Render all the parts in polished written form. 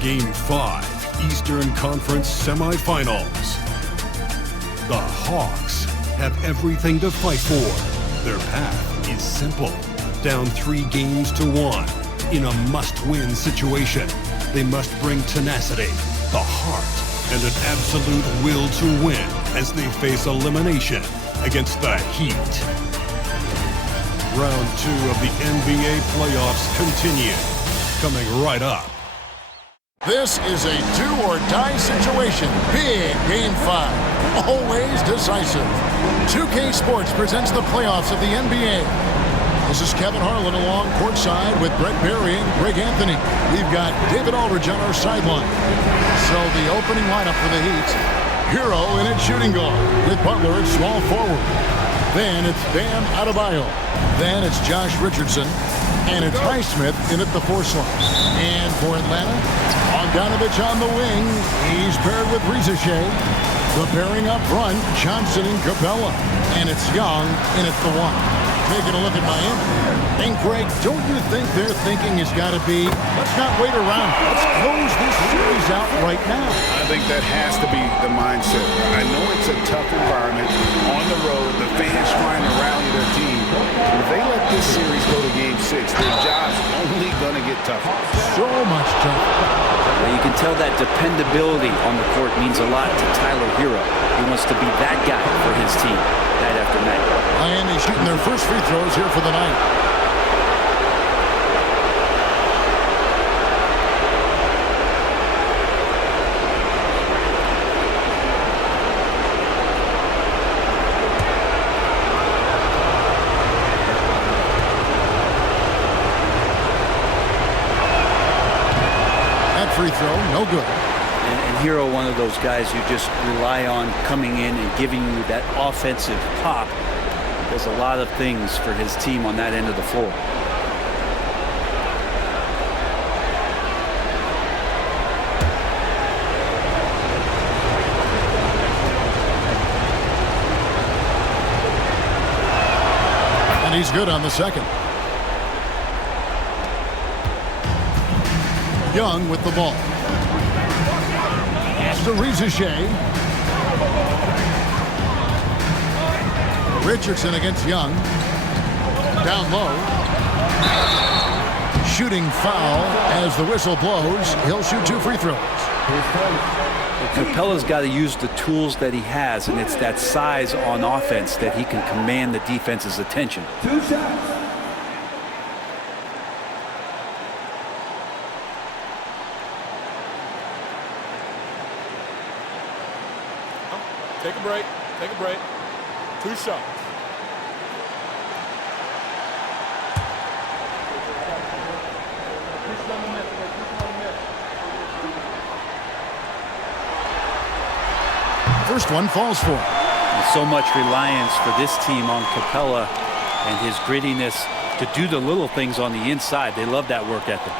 Game 5, Eastern Conference Semifinals. The Hawks have everything to fight for. Their path is simple. Down 3 games to 1. In a must-win situation, they must bring tenacity, the heart, and an absolute will to win as they face elimination against the Heat. Round 2 of the NBA playoffs continue. Coming right up. This is a do-or-die situation. Big Game 5. Always decisive. 2K Sports presents the playoffs of the NBA. This is Kevin Harlan along courtside with Brett Berry and Greg Anthony. We've got David Aldridge on our sideline. So the opening lineup for the Heat. Hero in at shooting guard with Butler at small forward. Then it's Bam Adebayo. Then it's Josh Richardson. And it's Naismith in at the 4 slot. And for Atlanta, Bogdanovich on the wing. He's paired with Rizichet. The pairing up front, Johnson and Capella. And it's Young in at the 1. Taking a look at Miami. And Greg, don't you think their thinking has got to be, let's not wait around. Let's close this series out right now. I think that has to be the mindset. I know it's a tough environment on the road. The fans trying to rally their team. If they let this series go to Game 6, their job's only going to get tougher. So much tougher. You can tell that dependability on the court means a lot to Tyler Hero. He wants to be that guy for his team night after night. Miami shooting their first free throws here for the night. That free throw, no good. And Hero, one of those guys you just rely on coming in and giving you that offensive pop. Does a lot of things for his team on that end of the floor. And he's good on the second. Young with the ball. To Rizichet. Richardson against Young. Down low. Shooting foul as the whistle blows. He'll shoot 2 free throws. Capella's got to use the tools that he has, and it's that size on offense that he can command the defense's attention. 2 shots. Take a break. Take a break. 2 shots. First one falls for him. And so much reliance for this team on Capella and his grittiness to do the little things on the inside. They love that work ethic.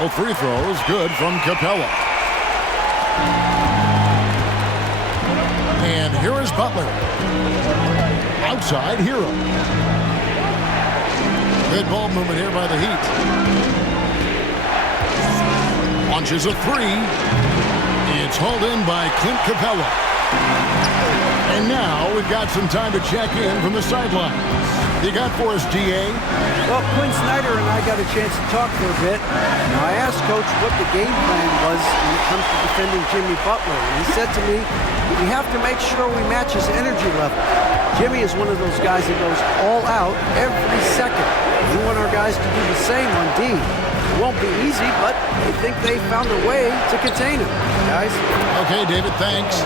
Both free throws good from Capella. And here is Butler. Outside, Hero. Good ball movement here by the Heat. Launches a 3. It's hauled in by Clint Capella. And now we've got some time to check in from the sideline. You got for us, DA? Well, Quinn Snyder and I got a chance to talk for a bit. Now, I asked Coach what the game plan was when it comes to defending Jimmy Butler. And he said to me, we have to make sure we match his energy level. Jimmy is one of those guys that goes all out every second. We want our guys to do the same on D. It won't be easy, but I think they found a way to contain him, guys. Okay, David, thanks.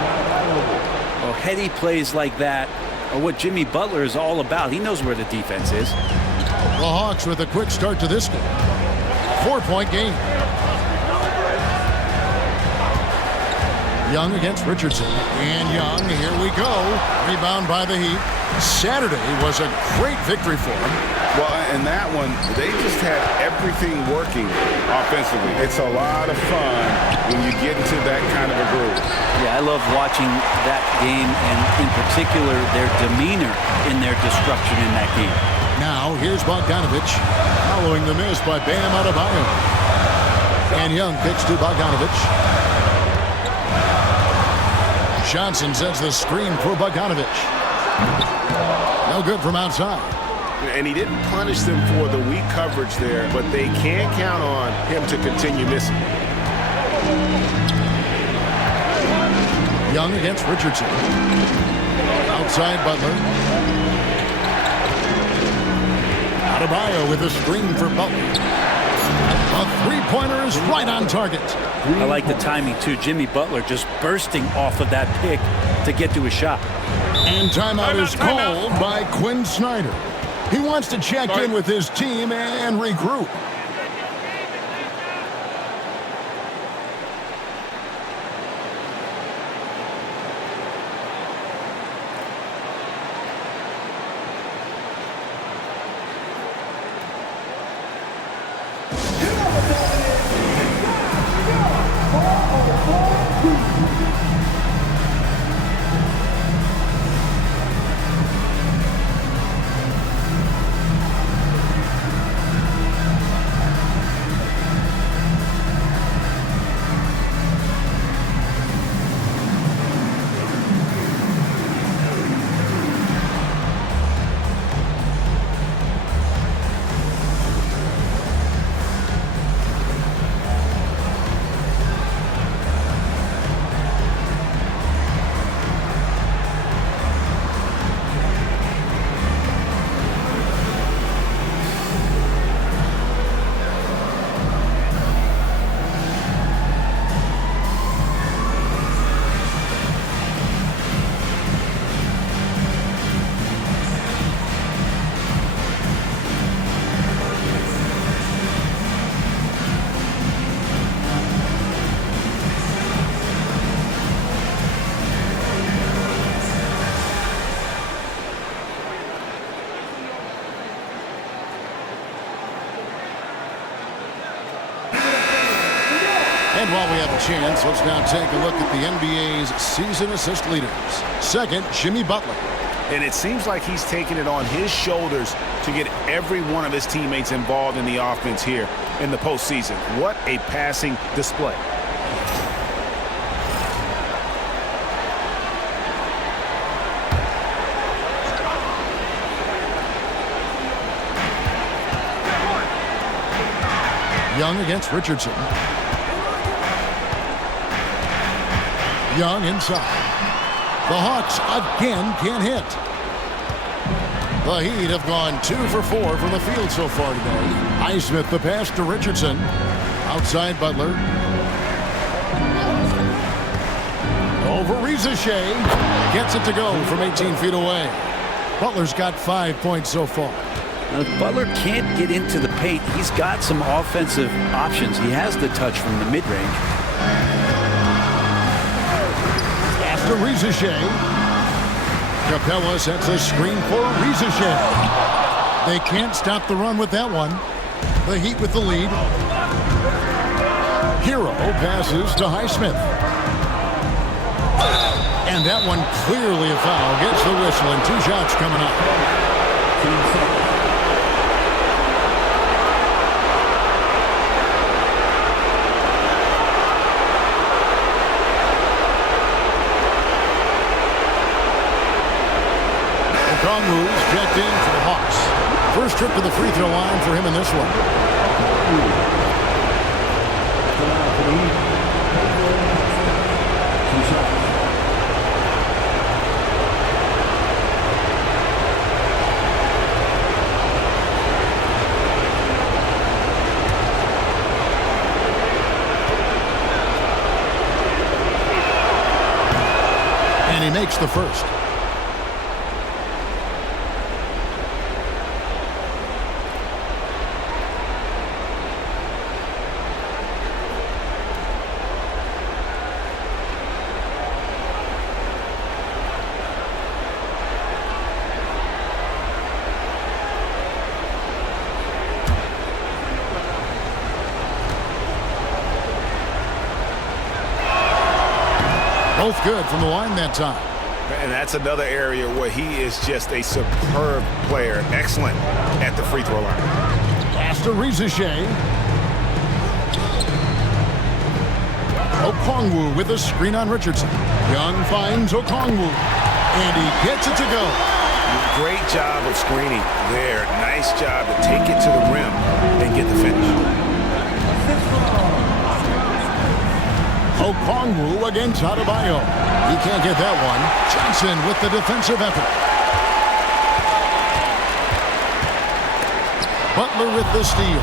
Well, heady plays like that are what Jimmy Butler is all about. He knows where the defense is. The Hawks with a quick start to this game. 4-point game. Young against Richardson. And Young, here we go. Rebound by the Heat. Saturday was a great victory for them. Well, in that one, they just had everything working offensively. It's a lot of fun when you get into that kind of a groove. Yeah, I love watching that game, and in particular, their demeanor in their destruction in that game. Now, here's Bogdanovich, following the miss by Bam Adebayo. And Young kicks to Bogdanovich. Johnson sends the screen for Bogdanovich. No good from outside. And he didn't punish them for the weak coverage there, but they can't count on him to continue missing. Young against Richardson. Outside Butler. Adebayo with a screen for Butler. A three-pointer is right on target. I like the timing, too. Jimmy Butler just bursting off of that pick to get to a shot. And timeout is called by Quinn Snyder. He wants to check in with his team and regroup. And while we have a chance, let's now take a look at the NBA's season assist leaders. Second, Jimmy Butler. And it seems like he's taking it on his shoulders to get every one of his teammates involved in the offense here in the postseason. What a passing display. Young against Richardson. Young inside. The Hawks again can't hit. The Heat have gone 2 for 4 from the field so far today. Naismith the pass to Richardson. Outside Butler. Over Shea. Gets it to go from 18 feet away. Butler's got 5 points so far. Now, if Butler can't get into the paint, he's got some offensive options. He has the touch from the mid-range. After Shea. Capella sets a screen for Shea. They can't stop the run with that one. The Heat with the lead. Hero passes to Naismith. And that one clearly a foul. Gets the whistle and 2 shots coming up. Moves checked in for the Hawks. First trip to the free throw line for him in this one. And he makes the first. Both good from the line that time. And that's another area where he is just a superb player. Excellent at the free throw line. Pass to Rizichet. Okongwu with a screen on Richardson. Young finds Okongwu. And he gets it to go. Great job of screening there. Nice job to take it to the rim and get the finish. Okongwu against Adebayo. He can't get that one. Johnson with the defensive effort. Butler with the steal.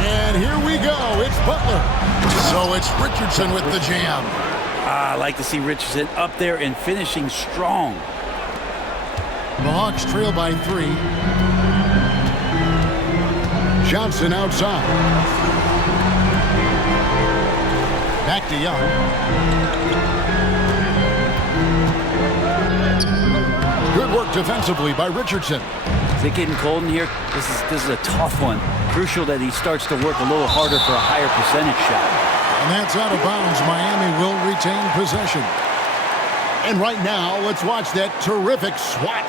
And here we go. It's Butler. So it's Richardson with the jam. I like to see Richardson up there and finishing strong. The Hawks trail by 3. Johnson outside. Back to Young. Good work defensively by Richardson. Is it getting cold in here? This is a tough one. Crucial that he starts to work a little harder for a higher percentage shot. And that's out of bounds. Miami will retain possession. And right now, let's watch that terrific swat.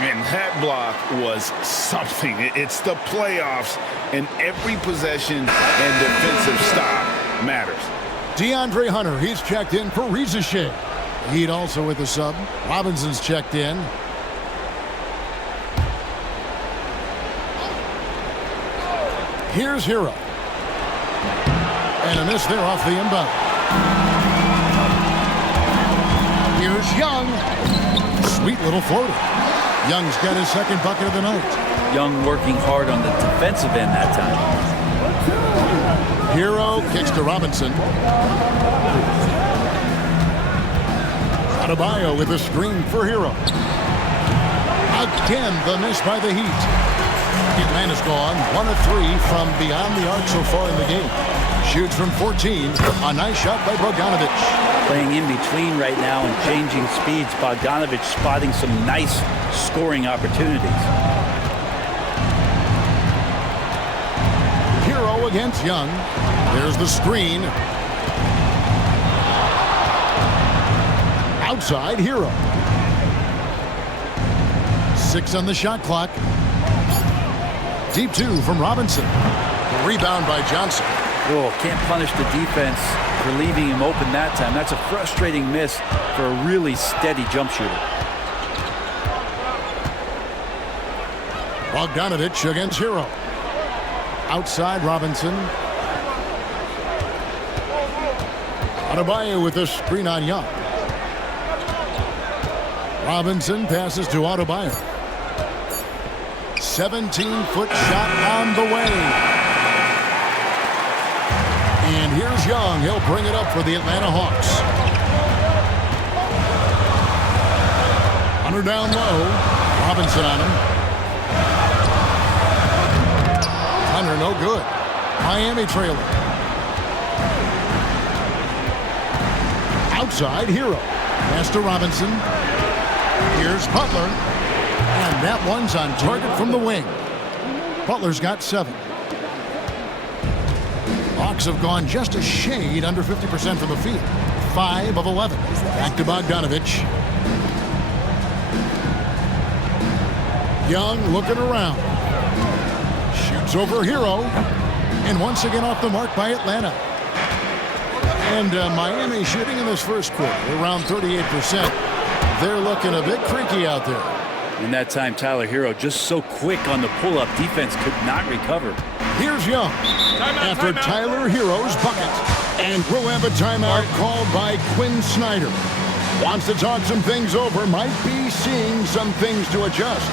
And that block was something. It's the playoffs, and every possession and defensive stop matters. DeAndre Hunter, he's checked in for Rizichet. Heat also with the sub. Robinson's checked in. Here's Hero. And a miss there off the inbound. Here's Young. Sweet little floater. Young's got his second bucket of the night. Young working hard on the defensive end that time. Hero kicks to Robinson. Adebayo with a screen for Hero. Again, the miss by the Heat. Atlanta's gone 1 of 3 from beyond the arc so far in the game. Shoots from 14. A nice shot by Bogdanovic. Playing in between right now and changing speeds. Bogdanovic spotting some nice scoring opportunities. Hero against Young. There's the screen. Outside, Hero. 6 on the shot clock. Deep 2 from Robinson. Rebound by Johnson. Oh, can't punish the defense for leaving him open that time. That's a frustrating miss for a really steady jump shooter. Bogdanovic against Hero. Outside, Robinson. Adebayo with a screen on Young. Robinson passes to Adebayo. 17-foot shot on the way. And here's Young. He'll bring it up for the Atlanta Hawks. Hunter down low. Robinson on him. Hunter no good. Miami trailing. Outside, Hero. Pass to Robinson. Here's Butler. And that one's on target from the wing. Butler's got 7. Hawks have gone just a shade under 50% from the field. 5 of 11. Back to Bogdanovic. Young looking around. Shoots over Hero. And once again off the mark by Atlanta. And Miami shooting in this first quarter around 38%. They're looking a bit creaky out there. In that time, Tyler Hero just so quick on the pull-up. Defense could not recover. Here's Young after Tyler Hero's bucket. And we'll have a timeout called by Quinn Snyder. Wants to talk some things over. Might be seeing some things to adjust.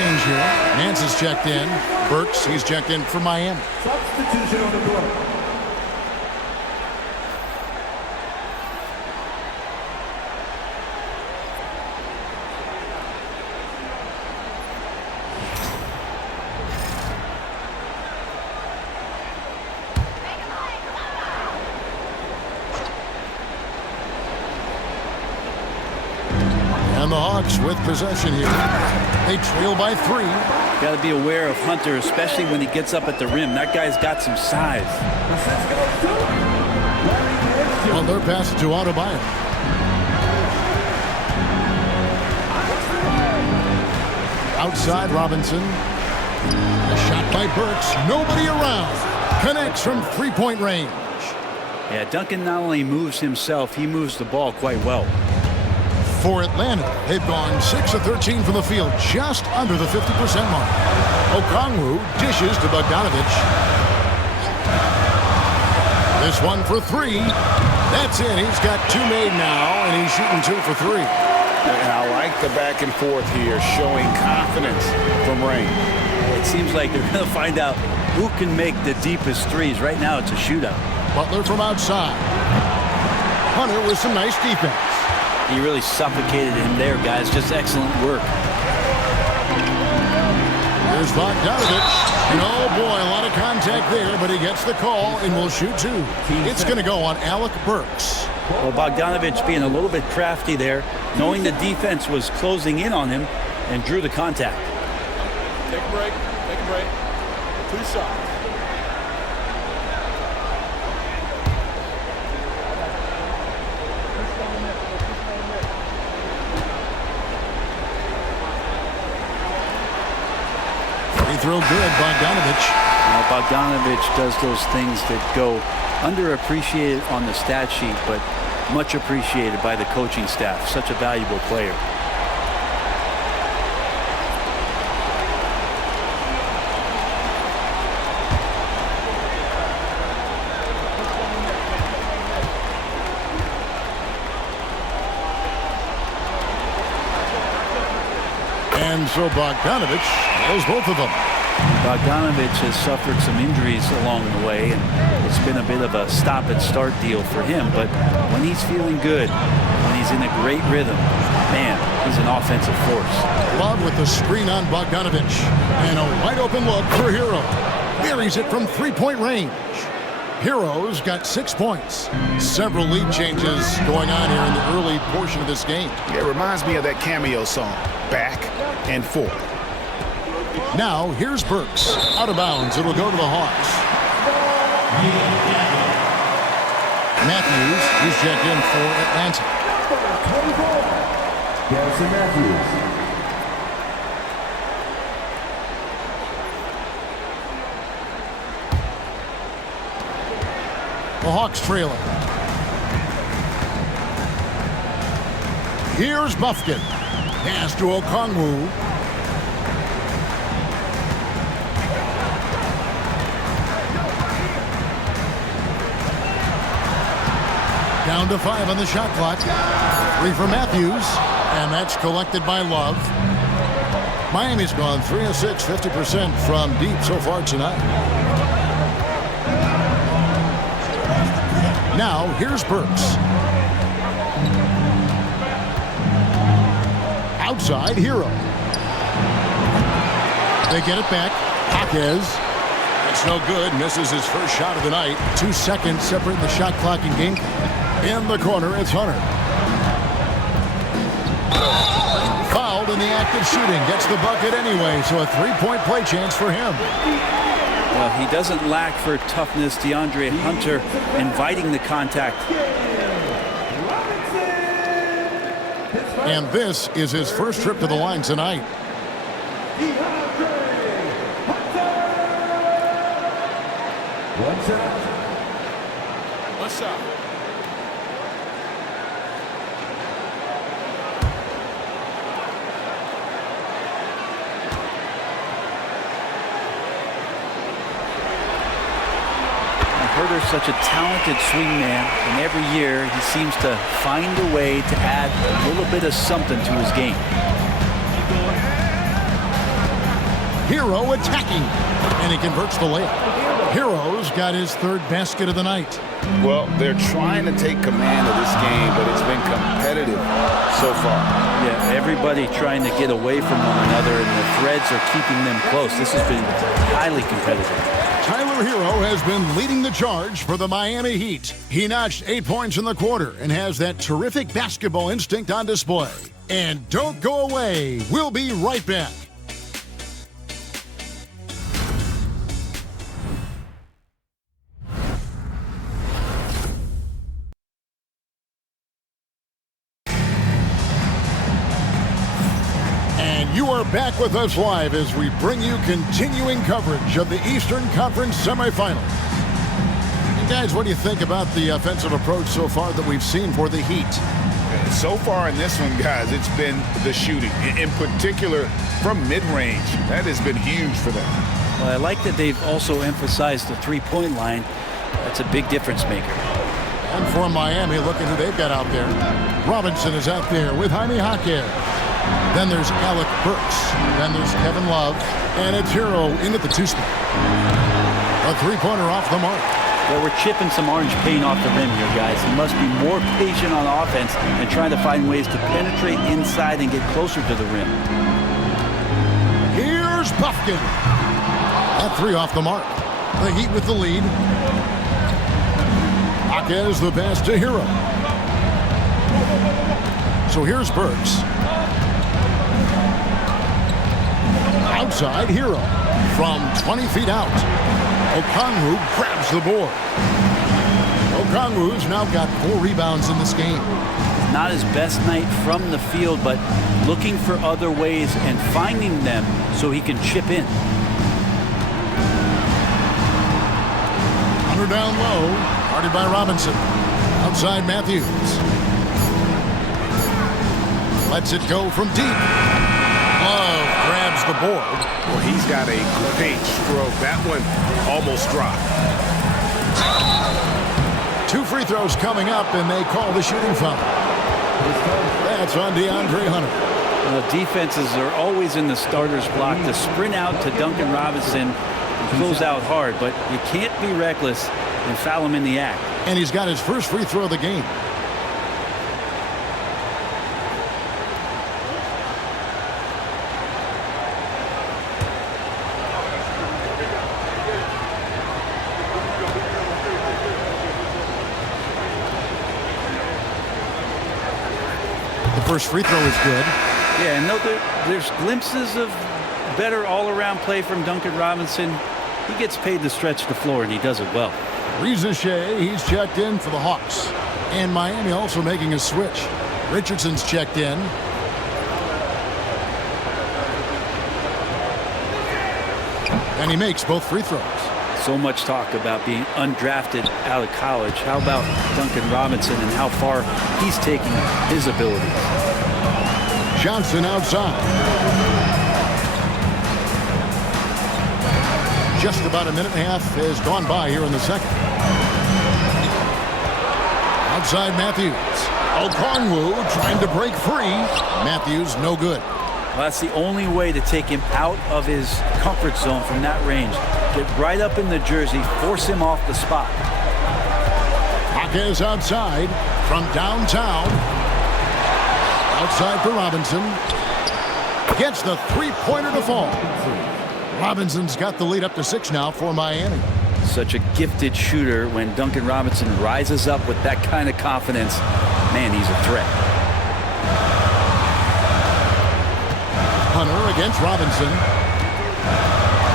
change here. Nance is checked in. Burks, he's checked in for Miami. Substitution on the floor. And the Hawks with possession here. They trail by 3. Got to be aware of Hunter, especially when he gets up at the rim. That guy's got some size. Well, they're passing to Adebayo. Outside Robinson. A shot by Burks. Nobody around. Connects from three-point range. Yeah, Duncan not only moves himself, he moves the ball quite well. For Atlanta, they've gone 6 of 13 from the field, just under the 50% mark. Okongwu dishes to Bogdanovich. This one for 3. That's it. He's got 2 made now, and he's shooting 2 for 3. And I like the back and forth here, showing confidence from Rain. It seems like they're going to find out who can make the deepest threes. Right now, it's a shootout. Butler from outside. Hunter with some nice defense. He really suffocated him there, guys. Just excellent work. Here's Bogdanovich. And oh boy, a lot of contact there, but he gets the call and will shoot 2. It's going to go on Alec Burks. Well, Bogdanovich being a little bit crafty there, knowing the defense was closing in on him, and drew the contact. Take a break. Take a break. 2 shots. Throw good, Bogdanovich. Now, Bogdanovich does those things that go underappreciated on the stat sheet, but much appreciated by the coaching staff. Such a valuable player. And so Bogdanovich knows both of them. Bogdanovich has suffered some injuries along the way, and it's been a bit of a stop-and-start deal for him. But when he's feeling good, when he's in a great rhythm, man, he's an offensive force. Love with the screen on Bogdanovich. And a wide-open look for Hero. Buries it from three-point range. Hero's got 6 points. Several lead changes going on here in the early portion of this game. It reminds me of that cameo song, Back and Forth. Now, here's Burks. Out of bounds. It'll go to the Hawks. Matthews is checked in for Atlanta. Garrison Matthews. The Hawks trailing. Here's Buffkin. Pass to Okongwu. Down to 5 on the shot clock. 3 for Matthews. And that's collected by Love. Miami's gone 3 of 6, 50% from deep so far tonight. Now, here's Burks. Outside, Hero. They get it back. Jaquez. It's no good. Misses his first shot of the night. 2 seconds separating the shot clock and game. In the corner, it's Hunter. Fouled in the act of shooting. Gets the bucket anyway, so a 3-point play chance for him. Well, he doesn't lack for toughness. DeAndre Hunter inviting the contact. And this is his first trip to the line tonight. One shot. One shot. Herter's such a talented swingman, and every year he seems to find a way to add a little bit of something to his game. Hero attacking, and he converts the layup. Hero's got his third basket of the night. Well, they're trying to take command of this game, but it's been competitive so far. Yeah, everybody trying to get away from one another, and the threads are keeping them close. This has been highly competitive. Tyler Hero has been leading the charge for the Miami Heat. He notched 8 points in the quarter and has that terrific basketball instinct on display. And don't go away. We'll be right back. You are back with us live as we bring you continuing coverage of the Eastern Conference semifinals. And guys, what do you think about the offensive approach so far that we've seen for the Heat? So far in this one, guys, it's been the shooting, in particular from mid-range. That has been huge for them. Well, I like that they've also emphasized the three-point line. That's a big difference maker. And for Miami, look at who they've got out there. Robinson is out there with Jaime Jaquez. Then there's Alec Burks. Then there's Kevin Love. And it's Hero in at the two-spot. A three-pointer off the mark. Well, we're chipping some orange paint off the rim here, guys. He must be more patient on offense and trying to find ways to penetrate inside and get closer to the rim. Here's Buffkin. That three off the mark. The Heat with the lead. Jaquez the pass to Hero. So here's Burks. Outside Hero from 20 feet out. Okongwu grabs the board. Okongwu's now got 4 rebounds in this game. Not his best night from the field, but looking for other ways and finding them so he can chip in. Under down low, guarded by Robinson. Outside Matthews. Lets it go from deep. Love grabs the board. Well, he's got a great stroke. That one almost dropped. 2 free throws coming up, and they call the shooting foul. That's on DeAndre Hunter. Well, defenses are always in the starter's block to sprint out to Duncan Robinson and close out hard, but you can't be reckless and foul him in the act. And he's got his first free throw of the game. First free throw is good. Yeah, and there's glimpses of better all-around play from Duncan Robinson. He gets paid to stretch the floor, and he does it well. Reza Shea, he's checked in for the Hawks. And Miami also making a switch. Richardson's checked in. And he makes both free throws. So much talk about being undrafted out of college. How about Duncan Robinson and how far he's taking his abilities? Johnson outside. Just about a minute and a half has gone by here in the second. Outside Matthews. Okongwu trying to break free. Matthews no good. Well, that's the only way to take him out of his comfort zone from that range. Get right up in the jersey, force him off the spot. Jaquez outside from downtown. Outside for Robinson. Gets the three-pointer to fall. Robinson's got the lead up to 6 now for Miami. Such a gifted shooter. When Duncan Robinson rises up with that kind of confidence, man, he's a threat. Hunter against Robinson.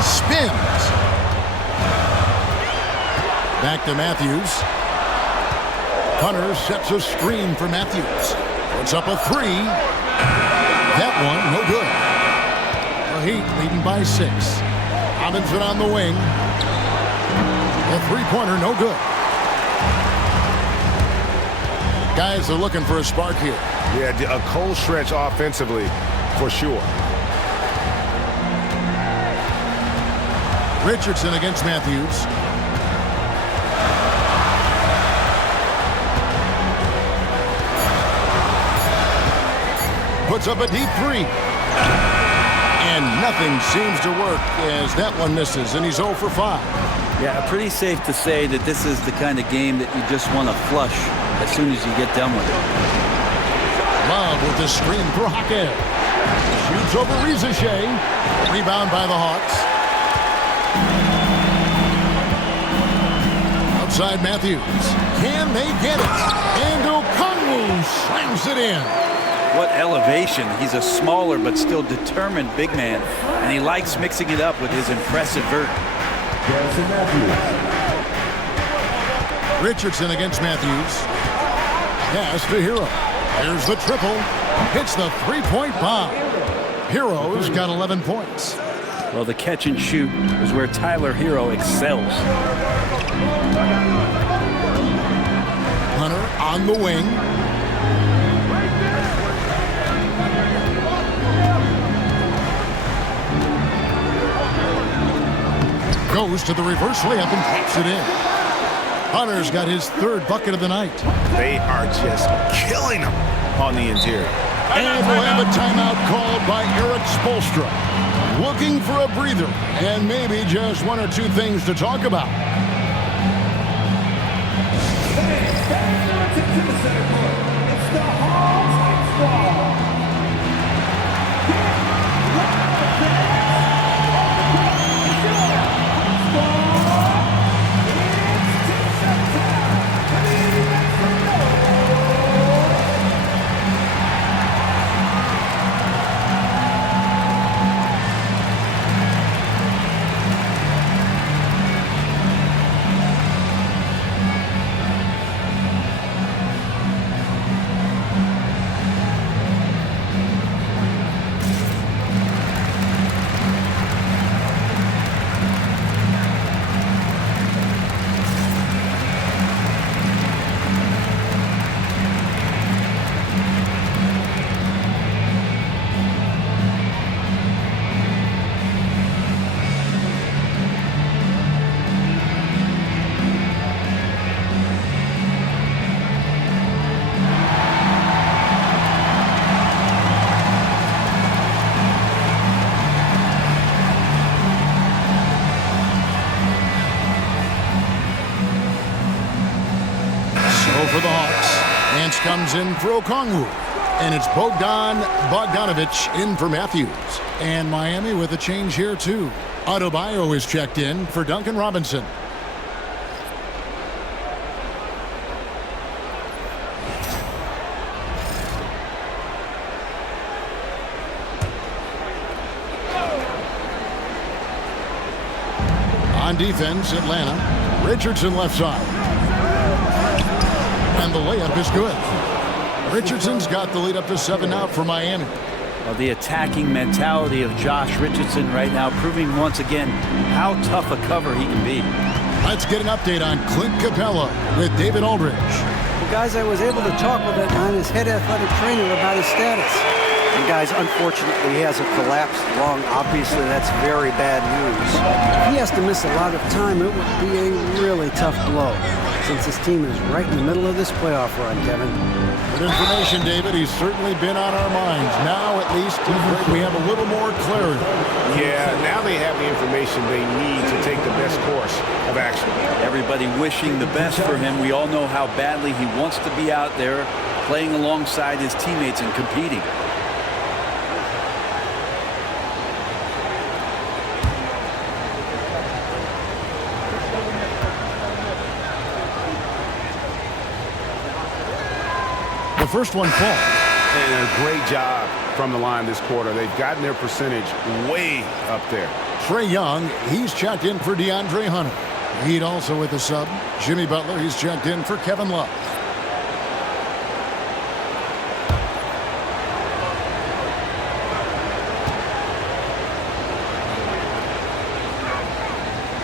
Spins. Back to Matthews. Hunter sets a screen for Matthews. Puts up a 3. That one, no good. The Heat leading by 6. Robinson on the wing. The three-pointer, no good. Guys are looking for a spark here. Yeah, a cold stretch offensively, for sure. Richardson against Matthews. Puts up a deep 3. And nothing seems to work as that one misses, and he's 0 for 5. Yeah, pretty safe to say that this is the kind of game that you just want to flush as soon as you get done with it. Love with the screen for Hackett. Shoots over Rizichet. Rebound by the Hawks. Outside Matthews. Can they get it? And Okongwu slams it in. What elevation. He's a smaller but still determined big man, and he likes mixing it up with his impressive vert. Jayson Tatum. Richardson against Matthews. Pass to Hero. Here's the triple. Hits the three-point bomb. Hero's got 11 points. Well, the catch and shoot is where Tyler Hero excels. Hunter on the wing. Goes to the reverse layup and drops it in. Hunter's got his third bucket of the night. They are just killing them on the interior. And we'll have a timeout called by Eric Spoelstra. Looking for a breather and maybe just one or two things to talk about. It's the Hawks ball. For the Hawks. Nance comes in for Okongwu. And it's Bogdanovich in for Matthews. And Miami with a change here, too. Adebayo is checked in for Duncan Robinson. On defense, Atlanta. Richardson left side. And the layup is good. Richardson's got the lead up to 7 now for Miami. Well, the attacking mentality of Josh Richardson right now proving once again how tough a cover he can be. Let's get an update on Clint Capella with David Aldridge. Well, guys, I was able to talk with Atlanta's head athletic trainer about his status. And guys, unfortunately, he has a collapsed lung. Obviously, that's very bad news. If he has to miss a lot of time, it would be a really tough blow, since his team is right in the middle of this playoff run, Kevin. Good information, David. He's certainly been on our minds. Now, at least, we have a little more clarity. Yeah, now they have the information they need to take the best course of action. Everybody wishing the best for him. We all know how badly he wants to be out there playing alongside his teammates and competing. The first one falls. And a great job from the line this quarter. They've gotten their percentage way up there. Trae Young, he's checked in for DeAndre Hunter. Heat also with the sub. Jimmy Butler, he's checked in for Kevin Love.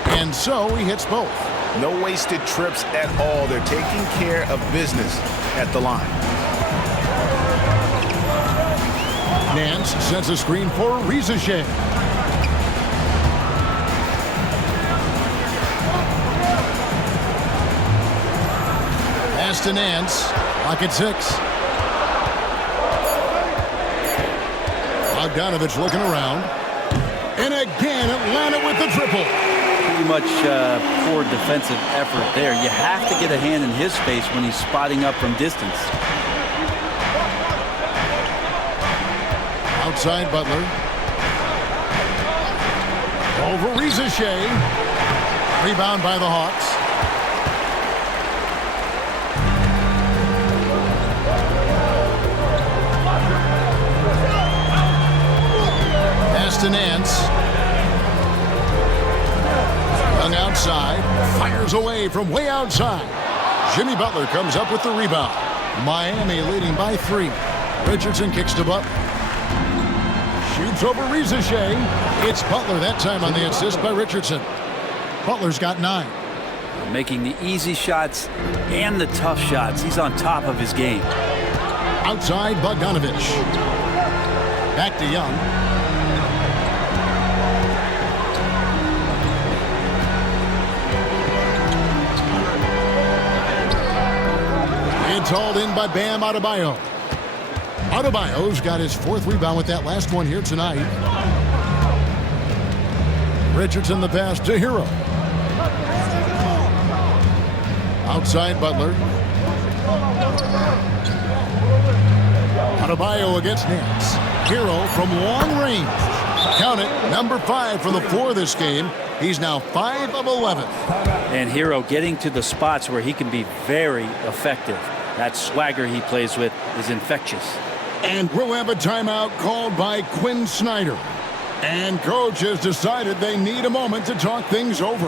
And so he hits both. No wasted trips at all. They're taking care of business at the line. Nance sets a screen for Rizichet. Pass to Nance. Pocket 6. Bogdanovich looking around. And again, Atlanta with the triple. Pretty much poor defensive effort there. You have to get a hand in his face when he's spotting up from distance. Outside Butler. Over Shea. Rebound by the Hawks. Pass to Nance. Young outside. Fires away from way outside. Jimmy Butler comes up with the rebound. Miami leading by 3. Richardson kicks to Butler. Shoots over Shea. It's Butler that time on the assist by Richardson. Butler's got 9. Making the easy shots and the tough shots. He's on top of his game. Outside Bogdanovich. Back to Young. It's hauled in by Bam Adebayo. Adebayo's got his 4th rebound with that last one here tonight. Richardson the pass to Hero. Outside Butler. Adebayo against Nance. Hero from long range. Count it, number 5 for the 4 this game. He's now 5 of 11. And Hero getting to the spots where he can be very effective. That swagger he plays with is infectious. And we'll have a timeout called by Quinn Snyder. And coach has decided they need a moment to talk things over.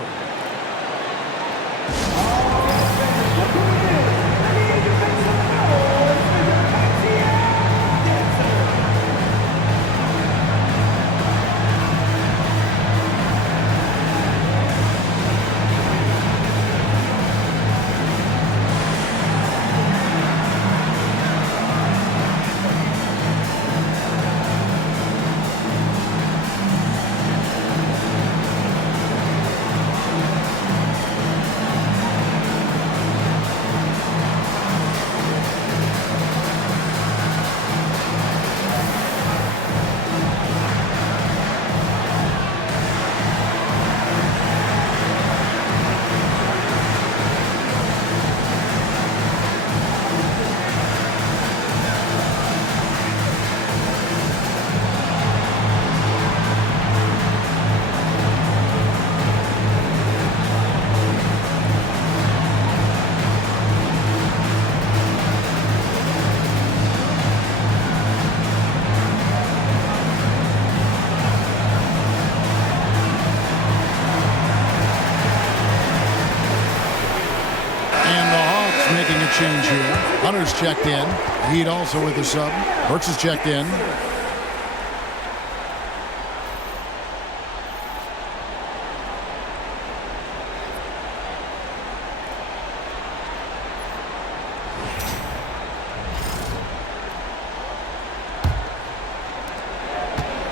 Change here. Hunter's checked in. Heat also with the sub. Burks is checked in.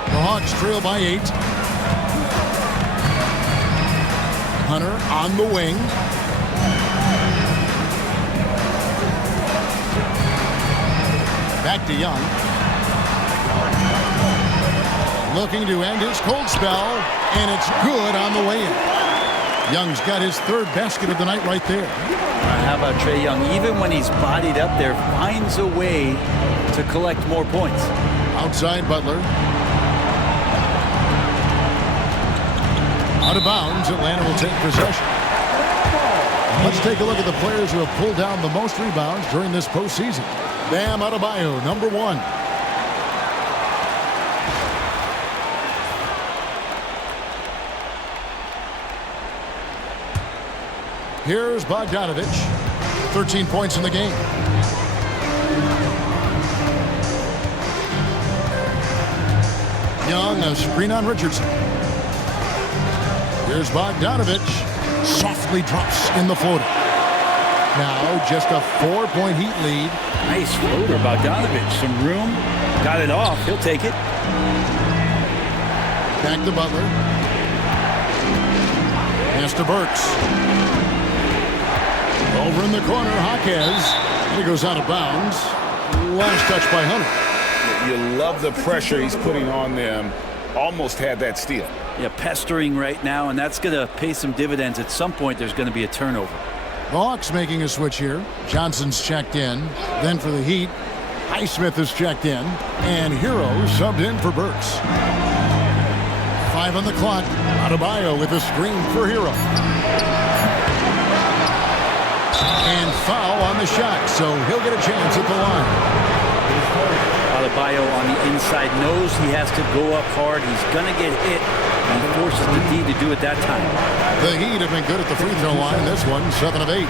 The Hawks trail by 8. Hunter on the wing. Back to Young. Looking to end his cold spell, and it's good on the way in. Young's got his 3rd basket of the night right there. How about Trae Young? Even when he's bodied up there, finds a way to collect more points. Outside Butler. Out of bounds, Atlanta will take possession. Let's take a look at the players who have pulled down the most rebounds during this postseason. Bam Adebayo, number 1. Here's Bogdanovich. 13 points in the game. Young, a screen on Richardson. Here's Bogdanovich. Softly drops in the floater. Now just a 4-point Heat lead. Nice floater, Bogdanovich. Some room. Got it off. He'll take it. Back to Butler. Pass to Burks. Over in the corner, Jaquez. He goes out of bounds. Last touch by Hunter. You love the pressure he's putting on them almost had that steal. Yeah, pestering right now, and that's going to pay some dividends. At some point, there's going to be a turnover. The Hawks making a switch here. Johnson's checked in. Then for the Heat, Naismith is checked in. And Hero subbed in for Burks. 5 on the clock. Adebayo with a screen for Hero. And foul on the shot, so he'll get a chance at the line. Adebayo on the inside knows he has to go up hard. He's going to get hit. And he forces the D to do it that time. The Heat have been good at the free throw line. This one, 7 of 8.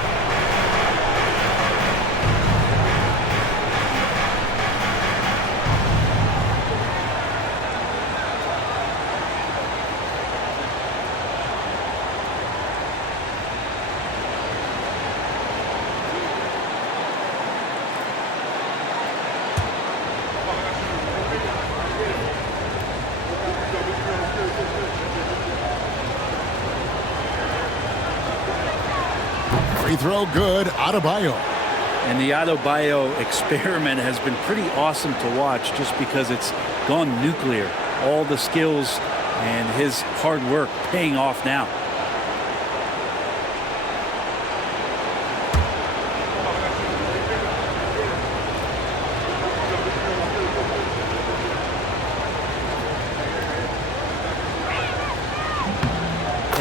Free throw good, Adebayo. And the Adebayo experiment has been pretty awesome to watch just because it's gone nuclear. All the skills and his hard work paying off now.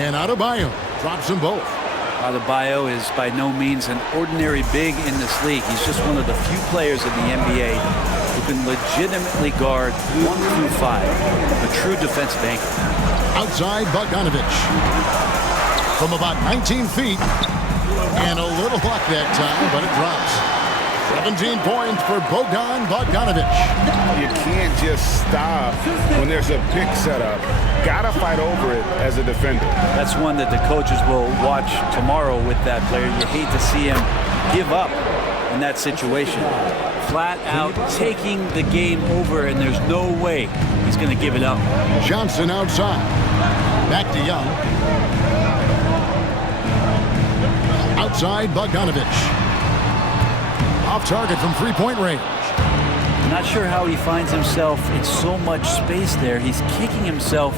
And Adebayo drops them both. Adebayo is by no means an ordinary big in this league. He's just one of the few players in the NBA who can legitimately guard 1 through 5. A true defensive anchor. Outside Bogdanovich. From about 19 feet. And a little luck that time, but it drops. 17 points for Bogdanovich. You can't just stop when there's a pick set up. Gotta fight over it as a defender. That's one that the coaches will watch tomorrow with that player. You hate to see him give up in that situation. Flat out taking the game over, and there's no way he's going to give it up. Johnson outside. Back to Young. Outside Bogdanovich. Off target from three-point range. Not sure how he finds himself in so much space there. He's kicking himself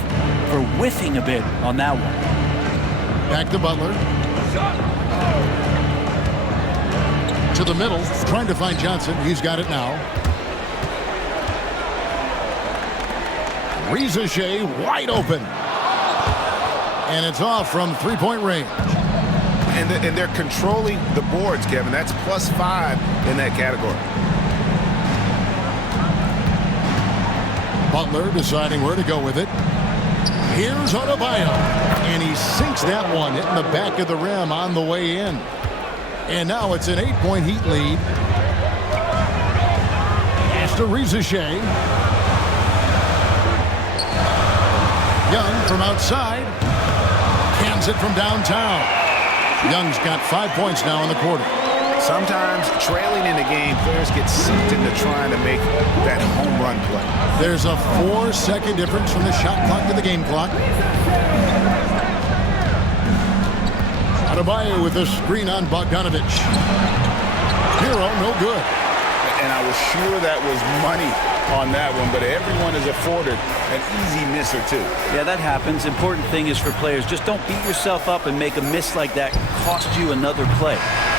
for whiffing a bit on that one. Back to Butler. To the middle, trying to find Johnson. He's got it now. Rizachet wide open. And it's off from three-point range. And they're controlling the boards, Kevin. That's +5 in that category. Butler deciding where to go with it. Here's Adebayo. And he sinks that one, hitting the back of the rim on the way in. And now it's an 8-point Heat lead. Pass to Rizachet. Young from outside. Cans it from downtown. Young's got 5 points now in the quarter. Sometimes trailing in the game, players get sucked into trying to make that home run play. There's a 4-second difference from the shot clock to the game clock. Adebayo with a screen on Bogdanovich. Hero, no good. And I was sure that was money on that one, but everyone is afforded an easy miss or two. Yeah, that happens. Important thing is for players, just don't beat yourself up and make a miss like that cost you another play.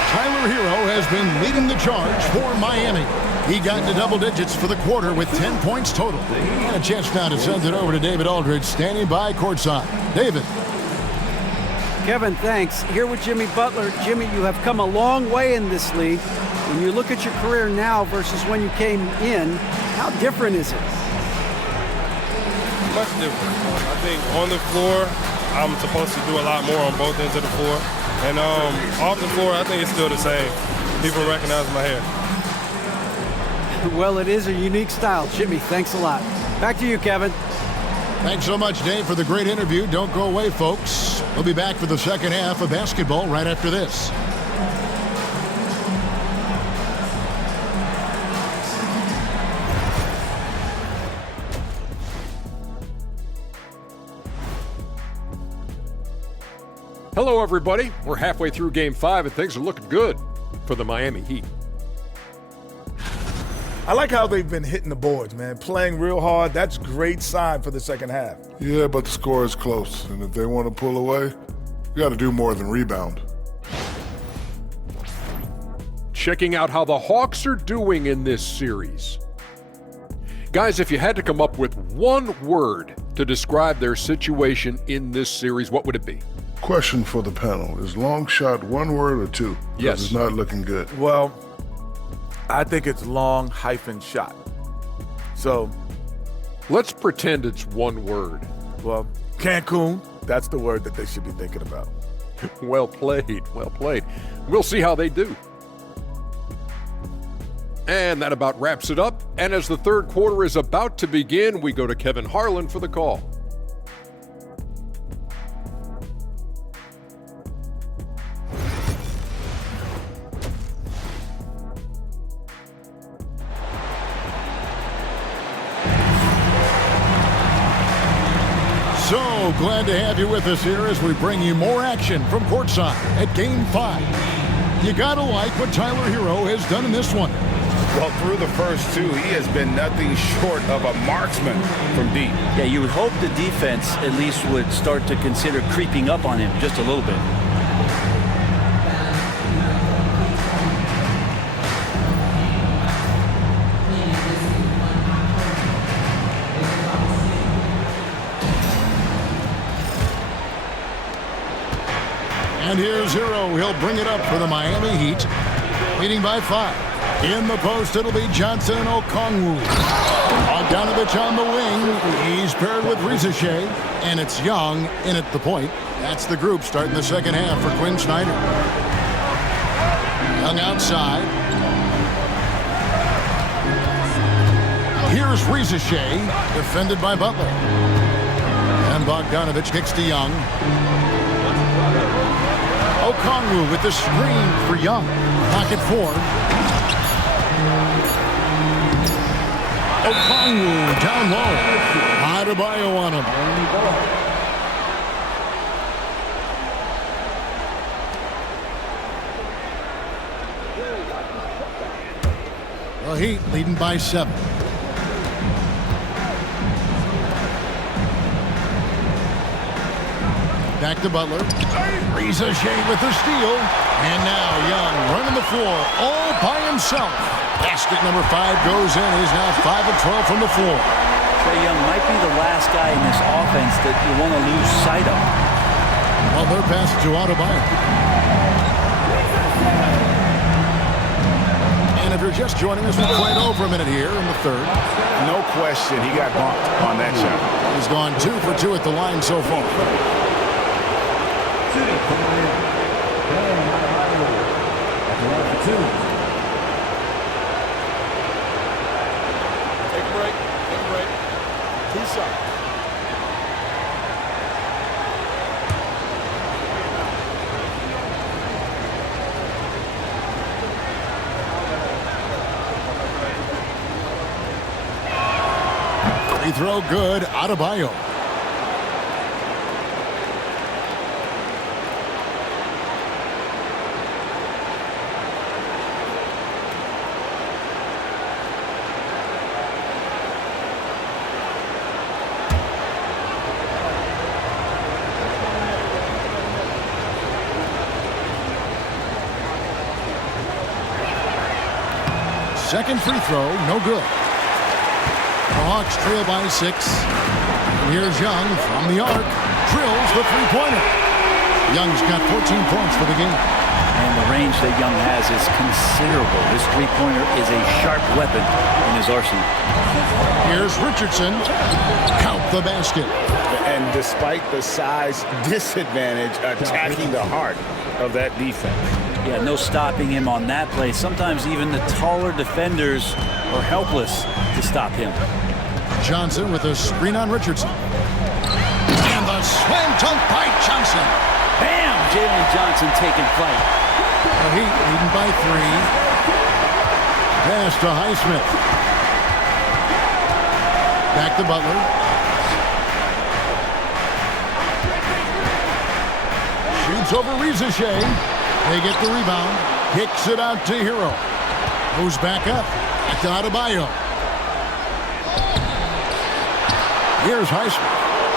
Tyler Hero has been leading the charge for Miami. He got into double digits for the quarter with 10 points total. And a chance now to send it over to David Aldridge, standing by courtside. David. Kevin, thanks. Here with Jimmy Butler. Jimmy, you have come a long way in this league. When you look at your career now versus when you came in, how different is it? Much different. I think on the floor, I'm supposed to do a lot more on both ends of the floor. And off the floor, I think it's still the same. People recognize my hair. Well, it is a unique style. Jimmy, thanks a lot. Back to you, Kevin. Thanks so much, Dave, for the great interview. Don't go away, folks. We'll be back for the second half of basketball right after this. Hello, everybody. We're halfway through Game 5, and things are looking good for the Miami Heat. I like how they've been hitting the boards, man. Playing real hard. That's great sign for the second half. Yeah, but the score is close, and if they want to pull away, you got to do more than rebound. Checking out how the Hawks are doing in this series. Guys, if you had to come up with one word to describe their situation in this series, what would it be? Question for the panel. Is long shot one word or two? Yes. It's not looking good. Well, I think it's long hyphen shot. So, let's pretend it's one word. Well, Cancun, that's the word that they should be thinking about. Well played, well played. We'll see how they do. And that about wraps it up. And as the third quarter is about to begin, we go to Kevin Harlan for the call. So glad to have you with us here as we bring you more action from courtside at Game 5. You gotta like what Tyler Hero has done in this one. Well, through the first two, he has been nothing short of a marksman from deep. Yeah, you would hope the defense at least would start to consider creeping up on him just a little bit. And here's Hero. He'll bring it up for the Miami Heat. Leading by 5. In the post, it'll be Johnson and Okongwu. Bogdanovich on the wing. He's paired with Rizichet. And it's Young in at the point. That's the group starting the second half for Quinn Snyder. Young outside. Here's Rizichet, defended by Butler. And Bogdanovich kicks to Young. Okongwu with the screen for Young. Pocket 4. Okongwu down low. Adebayo on him. The Heat leading by 7. Back to Butler. Rizichet with the steal. And now Young running the floor all by himself. Basket number 5 goes in. He's now 5 of 12 from the floor. Trae Young might be the last guy in this offense that you want to lose sight of. Well, they're passing to Adebayo. And if you're just joining us, we've played over a minute here in the third. No question, he got bumped on that shot. He's gone 2 for 2 at the line so far. Take a break. Peace out. Free throw good. Adebayo. Second free throw, no good. The Hawks trail by 6. And here's Young from the arc. Drills the three-pointer. Young's got 14 points for the game. And the range that Young has is considerable. This three-pointer is a sharp weapon in his arsenal. Here's Richardson. Count the basket. And despite the size disadvantage, attacking the heart of that defense. Yeah, no stopping him on that play. Sometimes even the taller defenders are helpless to stop him. Johnson with a screen on Richardson. And the slam dunk by Johnson. Bam! Jalen Johnson taking flight. The Heat leading by 3. Pass to Naismith. Back to Butler. Shoots over Rizichet. They get the rebound. Kicks it out to Hero. Goes back up. Back to Adebayo. Here's Naismith.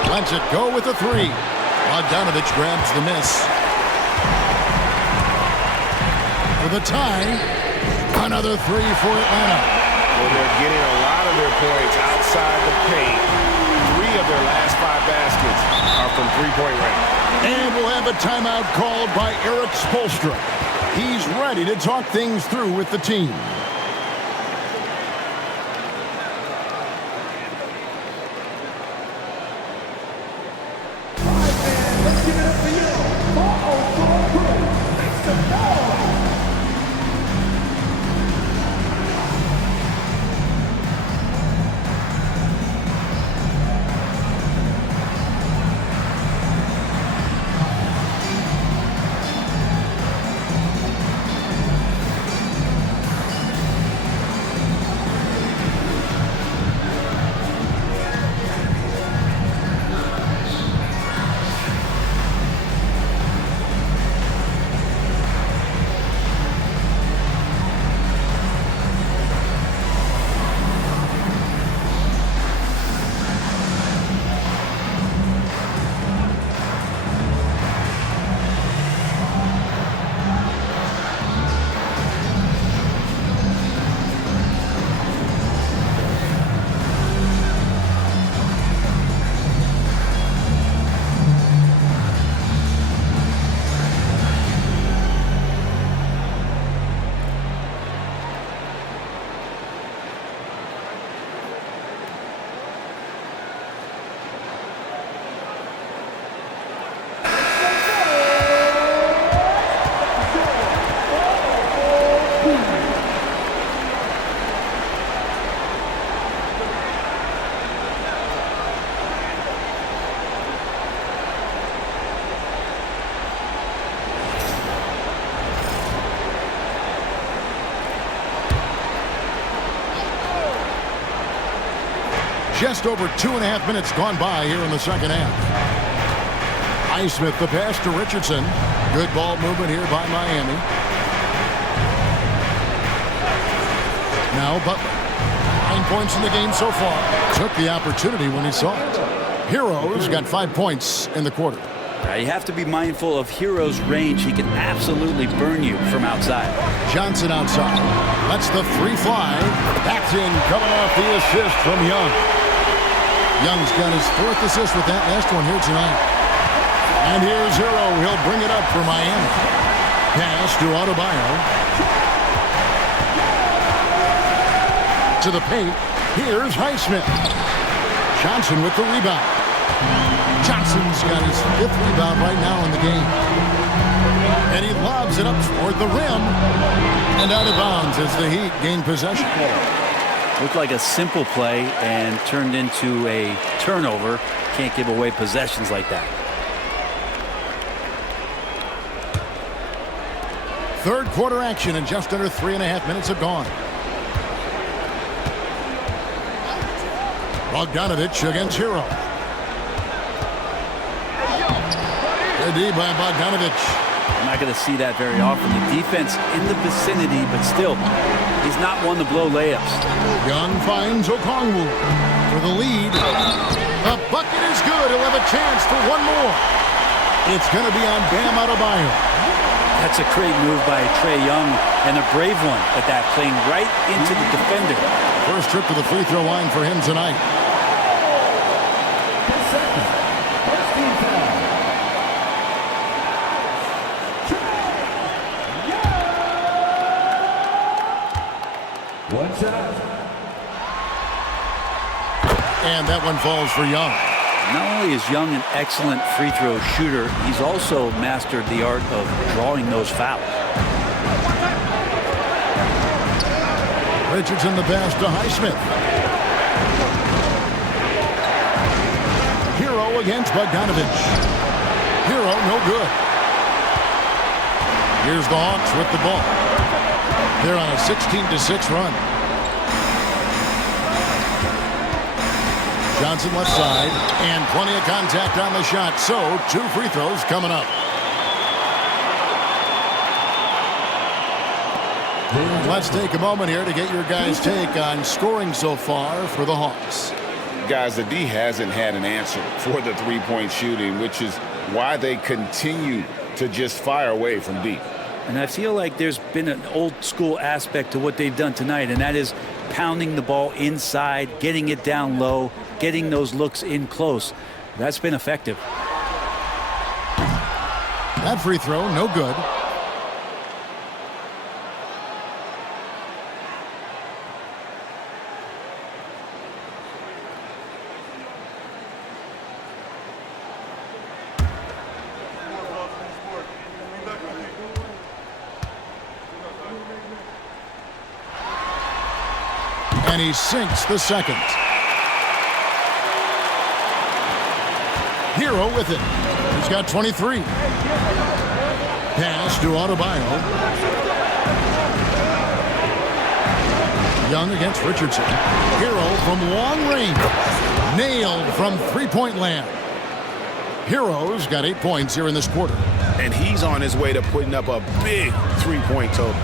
Lets it go with the three. Bogdanovich grabs the miss. For the tie. Another three for Atlanta. Well, they're getting a lot of their points outside the paint. 3 of their last 5 baskets are from three-point range. And we'll have a timeout called by Eric Spoelstra. He's ready to talk things through with the team. Let's give it up for you. 404 crew. Make some noise. Just over 2.5 minutes gone by here in the second half. Naismith the pass to Richardson. Good ball movement here by Miami. Now Butler. 9 points in the game so far. Took the opportunity when he saw it. Hero's got 5 points in the quarter. You have to be mindful of Hero's range. He can absolutely burn you from outside. Johnson outside. Lets the three fly. That's in, coming off the assist from Young. Young's got his 4th assist with that last one here tonight. And here's Hero. He'll bring it up for Miami. Pass to Adebayo. To the paint. Here's Naismith. Johnson with the rebound. Johnson's got his 5th rebound right now in the game. And he lobs it up toward the rim. And out of bounds as the Heat gain possession. Looked like a simple play and turned into a turnover. Can't give away possessions like that. Third quarter action and just under 3.5 minutes have gone. Bogdanovich against Hero. Good D by Bogdanovich. I'm not going to see that very often. The defense in the vicinity, but still, he's not one to blow layups. Young finds Okongwu for the lead. The bucket is good. He'll have a chance for one more. It's going to be on Bam Adebayo. That's a great move by Trae Young, and a brave one at that, playing right into the defender. First trip to the free throw line for him tonight. And that one falls for Young. Not only is Young an excellent free throw shooter, he's also mastered the art of drawing those fouls. Richardson the pass to Naismith. Hero against Bogdanovich. Hero no good. Here's the Hawks with the ball. They're on a 16-6 run. Johnson left side, and plenty of contact on the shot, so 2 free throws coming up. Let's take a moment here to get your guys' take on scoring so far for the Hawks. Guys, the D hasn't had an answer for the three-point shooting, which is why they continue to just fire away from deep. And I feel like there's been an old-school aspect to what they've done tonight, and that is pounding the ball inside, getting it down low, getting those looks in close. That's been effective. That free throw, no good. And he sinks the second. Hero with it. He's got 23. Pass to Adebayo. Young against Richardson. Hero from long range. Nailed from three-point land. Hero's got 8 points here in this quarter. And he's on his way to putting up a big three-point total.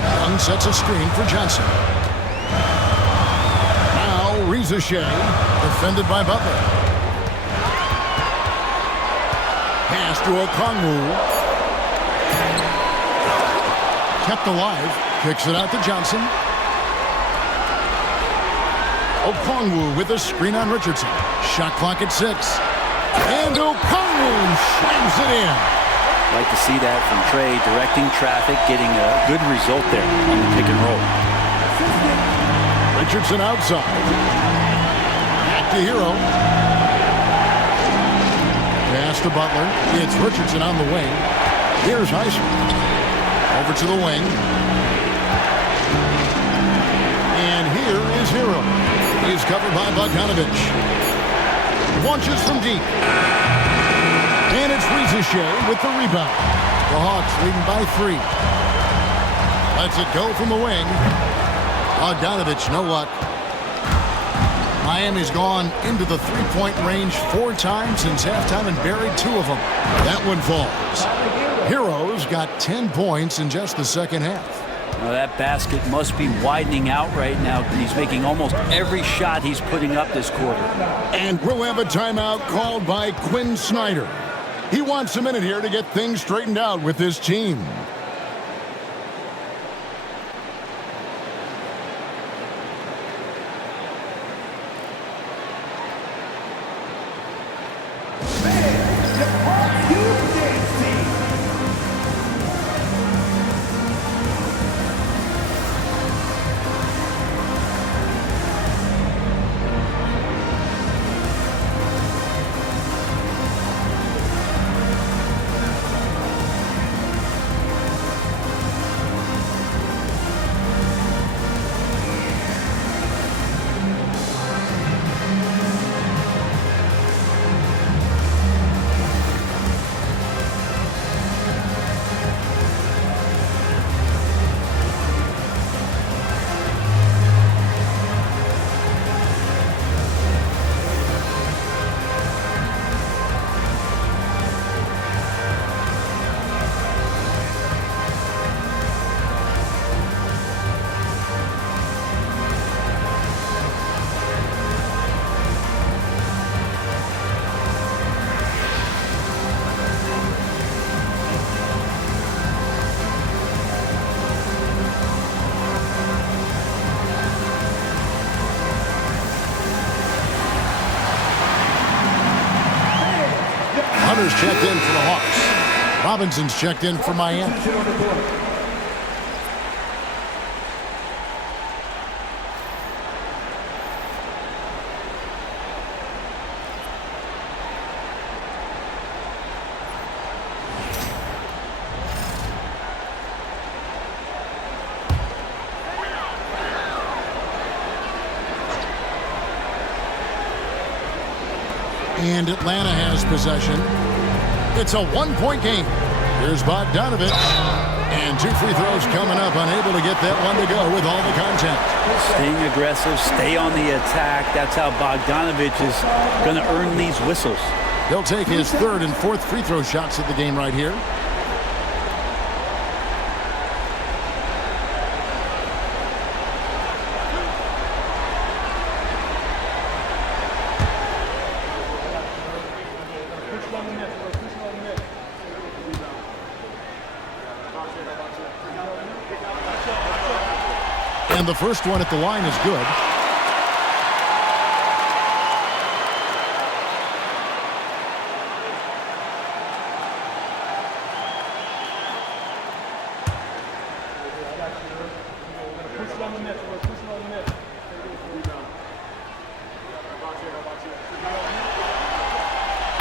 Young sets a screen for Johnson. Now Reza Shea, defended by Butler. Pass to Okongwu. Kept alive. Kicks it out to Johnson. Okongwu with a screen on Richardson. Shot clock at 6. And Okongwu slams it in. Like to see that from Trey, directing traffic, getting a good result there on the pick and roll. Richardson outside. Back to Hero. Pass to Butler. It's Richardson on the wing. Here's Naismith. Over to the wing. And here is Hero. He's covered by Bogdanovich. Launches from deep. And it's Reza Shea with the rebound. The Hawks leading by 3. Lets it go from the wing. Bogdanovich, no luck. Miami's gone into the three-point range 4 times since halftime and buried 2 of them. That one falls. Hero's got 10 points in just the second half. Now that basket must be widening out right now. He's making almost every shot he's putting up this quarter. And we'll have a timeout called by Quinn Snyder. He wants a minute here to get things straightened out with his team. Hunter's checked in for the Hawks. Robinson's checked in for Miami. And Atlanta has possession. It's a one-point game. Here's Bogdanovich. And 2 free throws coming up. Unable to get that one to go with all the contact. Staying aggressive, stay on the attack. That's how Bogdanovich is going to earn these whistles. He'll take his 3rd and 4th free throw shots of the game right here. And the first one at the line is good.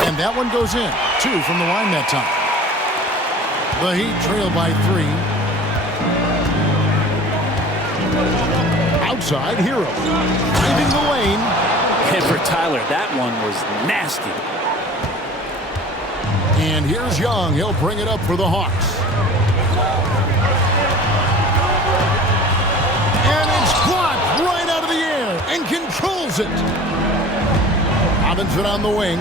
And that one goes in. 2 from the line that time. The Heat trail by 3. Outside, Hero. Finding the lane. And for Tyler, that one was nasty. And here's Young. He'll bring it up for the Hawks. And it's blocked right out of the air and controls it. Robinson on the wing.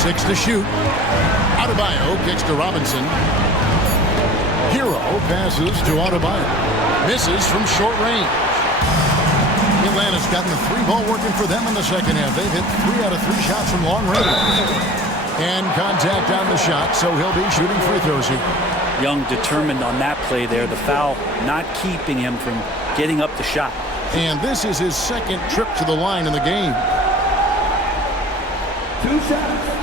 Six to shoot. Adebayo kicks to Robinson. Hero passes to Adebayo. Misses from short range. Atlanta's gotten the 3-ball working for them in the second half. They've hit 3 out of 3 shots from long range. And contact on the shot, so he'll be shooting free throws here. Young determined on that play there. The foul not keeping him from getting up the shot. And this is his second trip to the line in the game. 2 shots.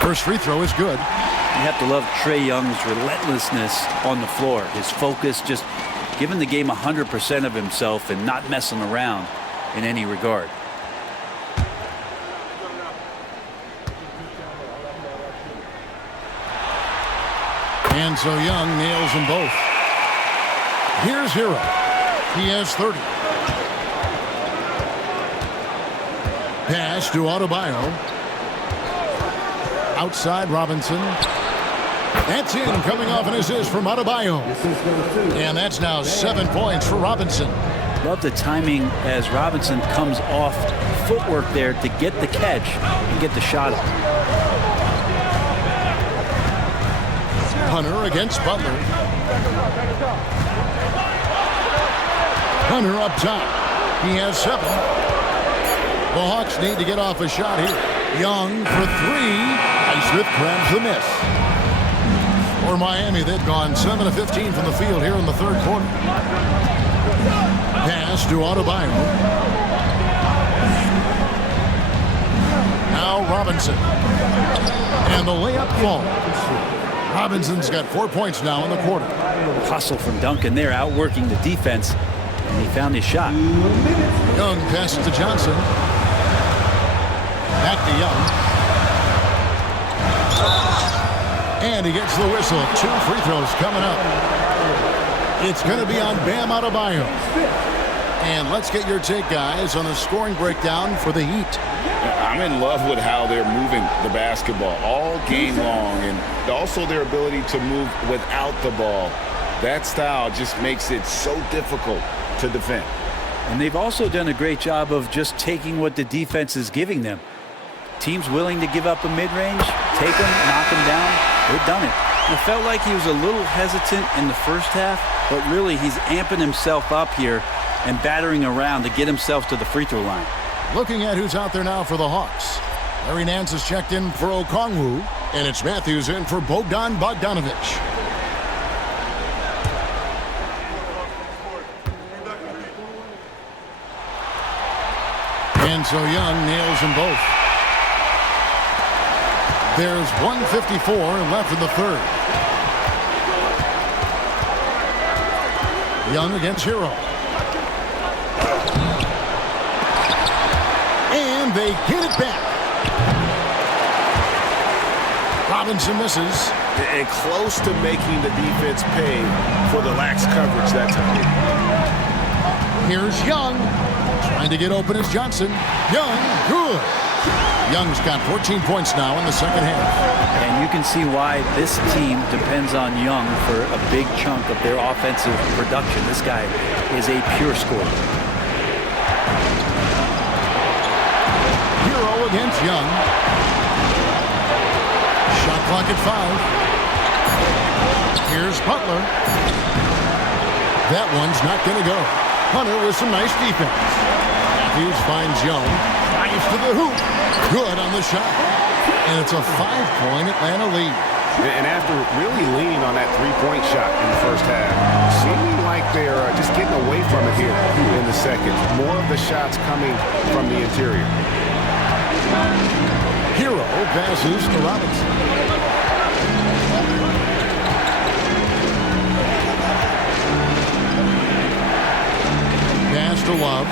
First free throw is good. You have to love Trae Young's relentlessness on the floor. His focus, just giving the game 100% of himself and not messing around in any regard. And so Young nails them both. Here's Hero. He has 30. Pass to Adebayo. Outside Robinson. That's in, coming off an assist from Adebayo. And that's now 7 points for Robinson. Love the timing as Robinson comes off footwork there to get the catch and get the shot up. Hunter against Butler. Hunter up top. He has 7. The Hawks need to get off a shot here. Young for 3. Naismith grabs the miss. For Miami, they've gone 7 of 15 from the field here in the third quarter. Pass to Adebayo. Now Robinson. And the layup falls. Robinson's got 4 points now in the quarter. Hustle from Duncan there, outworking the defense, and he found his shot. Young passes to Johnson. Back to Young. And he gets the whistle. 2 free throws coming up. It's going to be on Bam Adebayo. And let's get your take, guys, on the scoring breakdown for the Heat. I'm in love with how they're moving the basketball all game long, and also their ability to move without the ball. That style just makes it so difficult to defend. And they've also done a great job of just taking what the defense is giving them. Teams willing to give up a mid-range, take them, knock them down, they've done it. It felt like he was a little hesitant in the first half, but really he's amping himself up here and battering around to get himself to the free throw line. Looking at who's out there now for the Hawks. Larry Nance is checked in for Okongwu, and it's Matthews in for Bogdan Bogdanovic. And so Young nails them both. There's 1:54 left in the third. Young against Hero. And they get it back. Robinson misses. And close to making the defense pay for the lax coverage that time. Here's Young. Trying to get open is Johnson. Young, good. Young's got 14 points now in the second half. And you can see why this team depends on Young for a big chunk of their offensive production. This guy is a pure scorer. Here's Young. Shot clock at 5. Here's Butler. That one's not going to go. Hunter with some nice defense. Matthews finds Young. Drives to the hoop. Good on the shot. And it's a 5-point Atlanta lead. And after really leaning on that three-point shot in the first half, seeming like they're just getting away from it here in the second. More of the shots coming from the interior. Hero passes to Robinson. Pass to Love.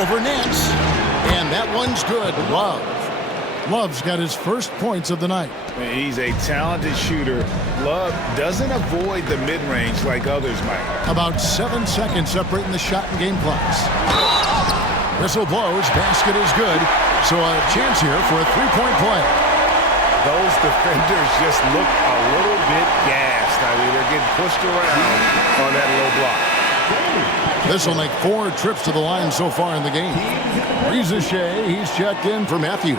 Over Nance. And that one's good. Love's got his first points of the night. He's a talented shooter. Love doesn't avoid the mid-range like others might. About 7 seconds separating the shot and game clocks. Whistle blows. Basket is good. So a chance here for a three-point play. Those defenders just look a little bit gassed. I mean, they're getting pushed around on that low block. This will make 4 trips to the line so far in the game. Reza Shea, he's checked in for Matthews.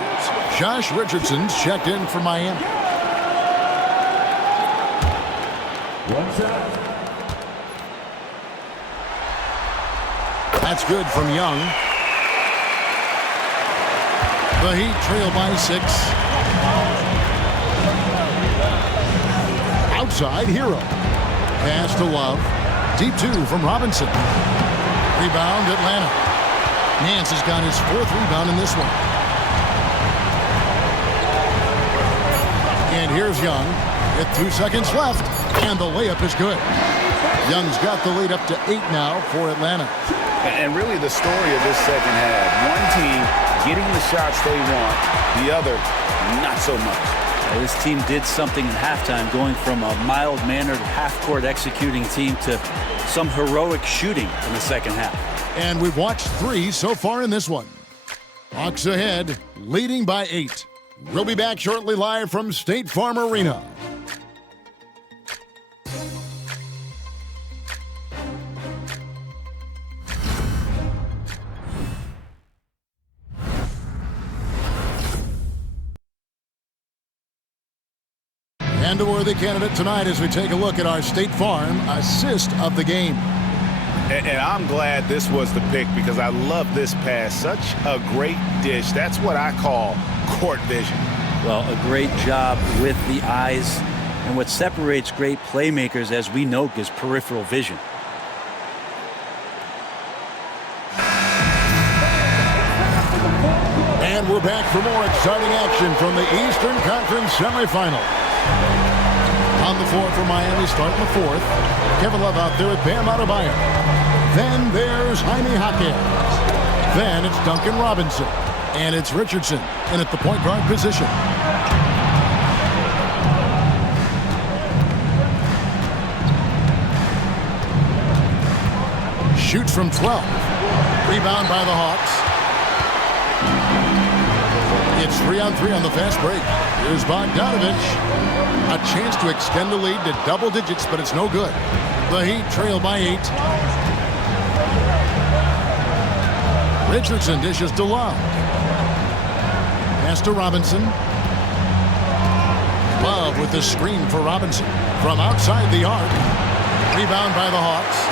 Josh Richardson's checked in for Miami. That's good from Young. The Heat trail by 6. Outside, Hero. Pass to Love. Deep 2 from Robinson. Rebound, Atlanta. Nance has got his 4th rebound in this one. And here's Young with 2 seconds left, and the layup is good. Young's got the lead up to 8 now for Atlanta. And really the story of this second half, one team getting the shots they want, the other not so much. This team did something in halftime, going from a mild-mannered half-court executing team to some heroic shooting in the second half. And we've watched 3 so far in this one. Hawks ahead, leading by 8. We'll be back shortly live from State Farm Arena. And a worthy candidate tonight as we take a look at our State Farm assist of the game. And I'm glad this was the pick because I love this pass. Such a great dish. That's what I call court vision. Well, a great job with the eyes. And what separates great playmakers, as we know, is peripheral vision. And we're back for more exciting action from the Eastern Conference semifinal. On the floor for Miami, starting the 4th. Kevin Love out there with Bam Adebayo. Then there's Jaime Jaquez. Then it's Duncan Robinson. And it's Richardson in at the point guard position. Shoots from 12. Rebound by the Hawks. It's 3-on-3 on the fast break. Here's Bogdanovich. A chance to extend the lead to double digits, but it's no good. The Heat trail by 8. Richardson dishes to Love. Pass to Robinson. Love with the screen for Robinson. From outside the arc. Rebound by the Hawks.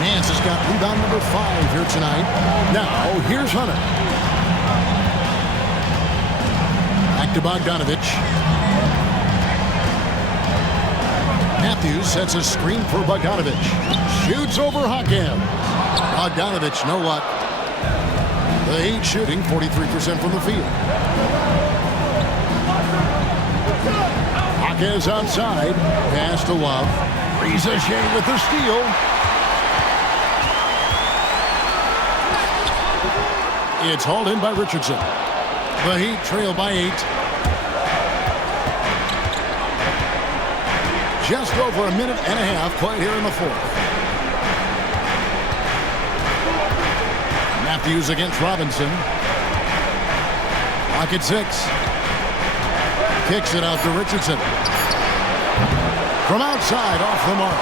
Nance has got rebound number 5 here tonight. Now, here's Hunter. Back to Bogdanovich. Matthews sets a screen for Bogdanovich. Shoots over Jaquez. Bogdanovich, no luck. The Heat shooting 43% from the field. Jaquez outside. Pass to Love. Reza Shea with the steal. It's hauled in by Richardson. The Heat trail by 8. Just over a minute and a half played here in the 4th. Matthews against Robinson. Clock at 6. Kicks it out to Richardson. From outside, off the mark.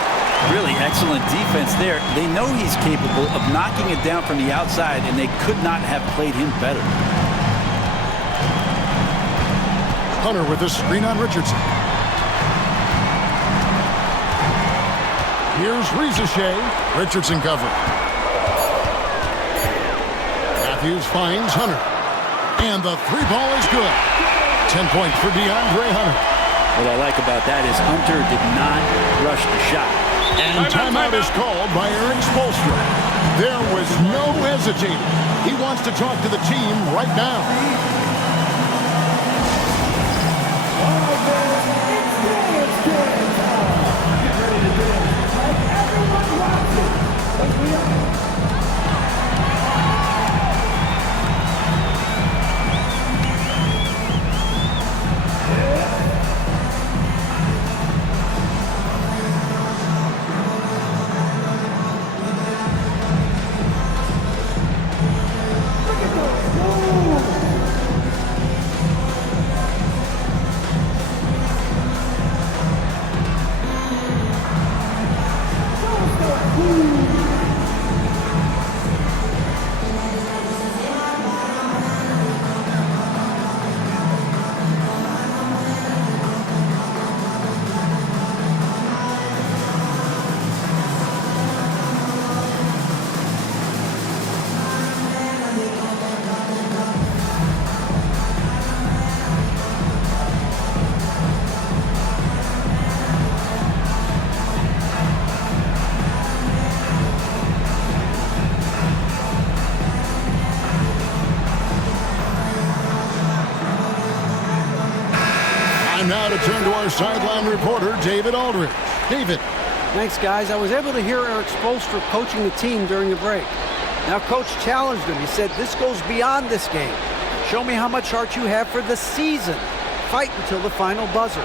Really excellent defense there. They know he's capable of knocking it down from the outside, and they could not have played him better. Hunter with the screen on Richardson. Here's Rizichet. Richardson cover. Matthews finds Hunter. And the three ball is good. 10 points for DeAndre Hunter. What I like about that is Hunter did not rush the shot. And timeout is called by Eric Spoelstra. There was no hesitating. He wants to talk to the team right now. Now to turn to our sideline reporter, David Aldridge. David. Thanks, guys. I was able to hear Eric Spoelstra coaching the team during the break. Now, Coach challenged him. He said, this goes beyond this game. Show me how much heart you have for the season. Fight until the final buzzer.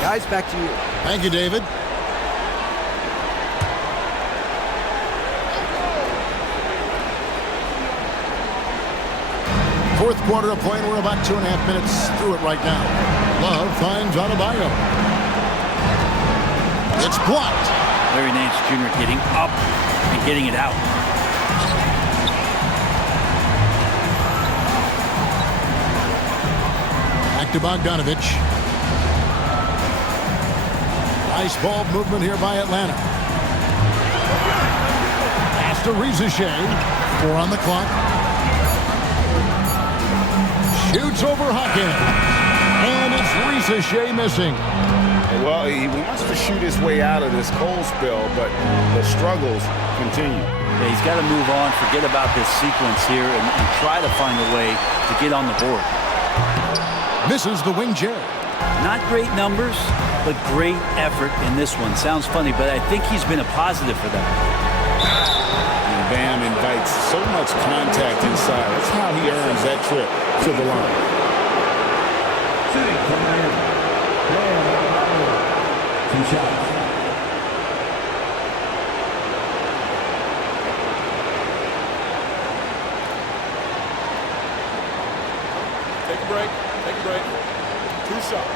Guys, back to you. Thank you, David. Fourth quarter of play, and we're about 2.5 minutes through it right now. Love finds Adebayo. It's blocked. Larry Nance Jr. getting up and getting it out. Back to Bogdanovich. Nice ball movement here by Atlanta. Pass to Rizichet. 4 on the clock. Shoots over Hawkins. And it's Rizichet missing. Well, he wants to shoot his way out of this cold spell, but the struggles continue. Yeah, he's got to move on, forget about this sequence here, and try to find a way to get on the board. Misses the wing J. Not great numbers, but great effort in this one. Sounds funny, but I think he's been a positive for them. And Bam invites so much contact inside. That's how he earns that trip to the line. Two shots. Take a break. Take a break. 2 shots.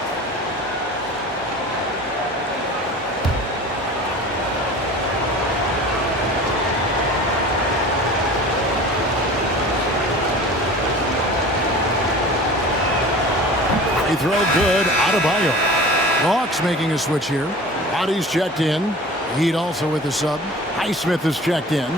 He throw good. Adebayo. Hawks making a switch here. Body's checked in. Heat also with the sub. Naismith is checked in.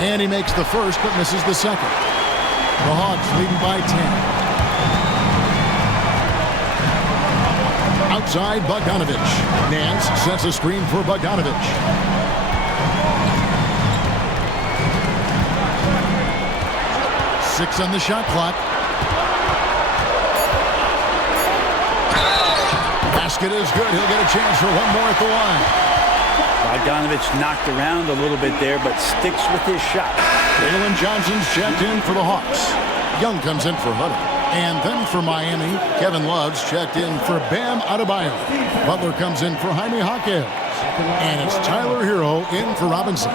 And he makes the first but misses the second. The Hawks leading by 10. Outside Bogdanovich. Nance sets a screen for Bogdanovich. Six on the shot clock. Basket is good. He'll get a chance for one more at the line. Bogdanovich knocked around a little bit there, but sticks with his shot. Jalen Johnson's checked in for the Hawks. Young comes in for Hunter. And then for Miami, Kevin Love's checked in for Bam Adebayo. Butler comes in for Jaime Jaquez. And it's Tyler Hero in for Robinson.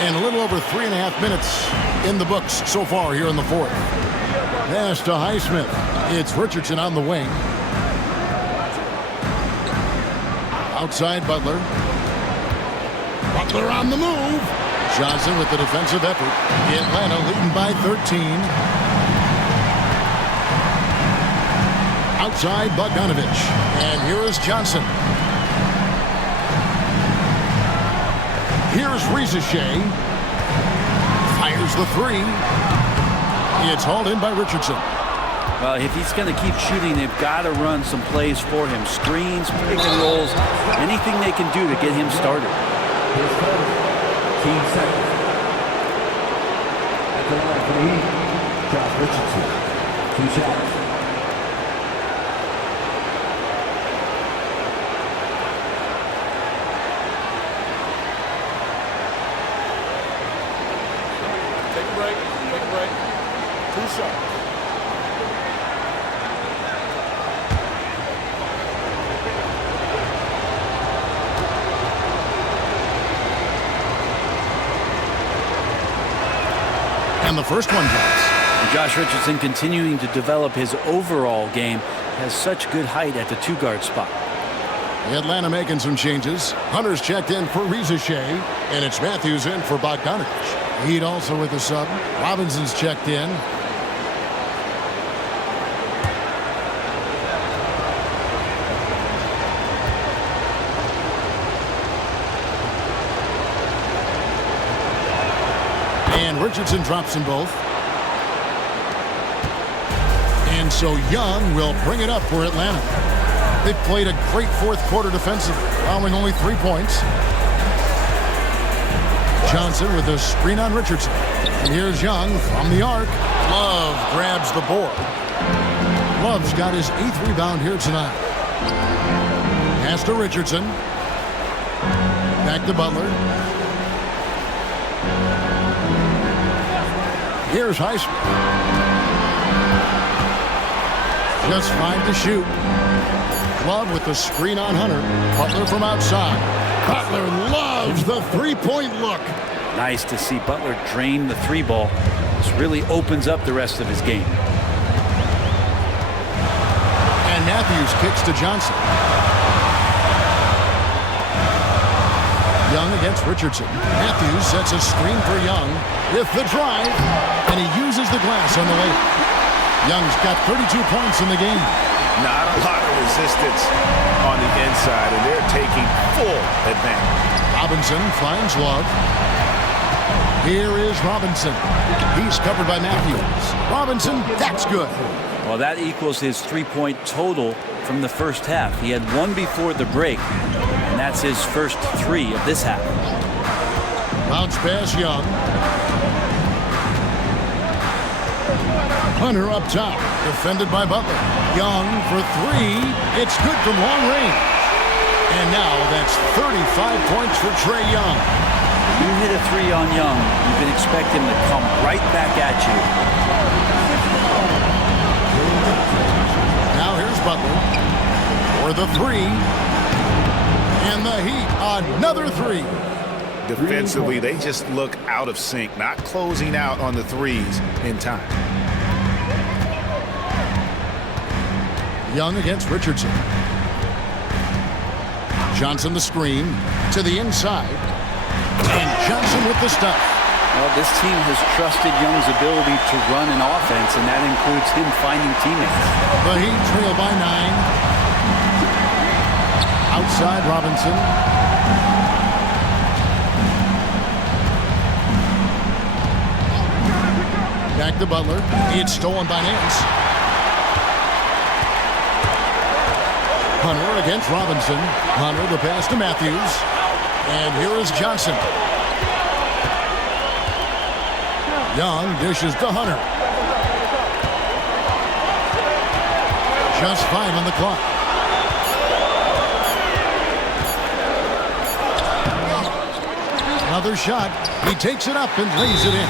And a little over 3.5 minutes in the books so far here in the fourth. Pass to Naismith. It's Richardson on the wing. Outside Butler. Butler on the move. Johnson with the defensive effort. Atlanta leading by 13. Outside Bogdanovich. And here is Johnson. Here's Rizichet. Fires the three. It's hauled in by Richardson. Well, if he's going to keep shooting, they've got to run some plays for him. Screens, pick and rolls, anything they can do to get him started. Team second. At the line for the Heat, Josh Richardson. 2 shots. Take a break. 2 shots. And the first one drops. And Josh Richardson, continuing to develop his overall game, has such good height at the 2-guard spot. Atlanta making some changes. Hunter's checked in for Rizichet, and it's Matthews in for Bogdanovich. Heat also with the sub. Robinson's checked in. And Richardson drops them both. And so Young will bring it up for Atlanta. They've played a great fourth quarter defensively, allowing only 3 points. Johnson with a screen on Richardson. And here's Young from the arc. Love grabs the board. Love's got his 8th rebound here tonight. Pass to Richardson. Back to Butler. Here's Naismith. Just 5 to shoot. Love with the screen on Hunter. Butler from outside. Butler loves the three-point look. Nice to see Butler drain the 3 ball. This really opens up the rest of his game. And Matthews kicks to Johnson. Young against Richardson. Matthews sets a screen for Young with the drive, and he uses the glass on the way. Young's got 32 points in the game. Not a lot of resistance on the inside, and they're taking full advantage. Robinson finds Love. Here is Robinson. He's covered by Matthews. Robinson, that's good. Well, that equals his 3-point total from the first half. He had 1 before the break, and that's his first 3 of this half. Bounce pass, Young. Hunter up top, defended by Butler. Young for 3. It's good from long range. And now that's 35 points for Trae Young. You hit a 3 on Young, you can expect him to come right back at you. Now here's Butler for the 3. And the Heat, another 3. Defensively, they just look out of sync, not closing out on the 3s in time. Young against Richardson. Johnson the screen to the inside. And Johnson with the stuff. Well, this team has trusted Young's ability to run an offense, and that includes him finding teammates. The Heat trail by 9. Outside Robinson. Back to Butler. It's stolen by Nance. Hunter against Robinson. Hunter the pass to Matthews. And here is Johnson. Young dishes to Hunter. Just 5 on the clock. Another shot. He takes it up and lays it in.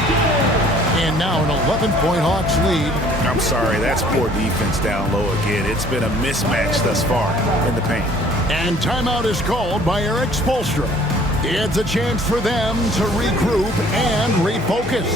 And now an 11-point Hawks lead. I'm sorry, that's poor defense down low again. It's been a mismatch thus far in the paint. And timeout is called by Eric Spoelstra. It's a chance for them to regroup and refocus.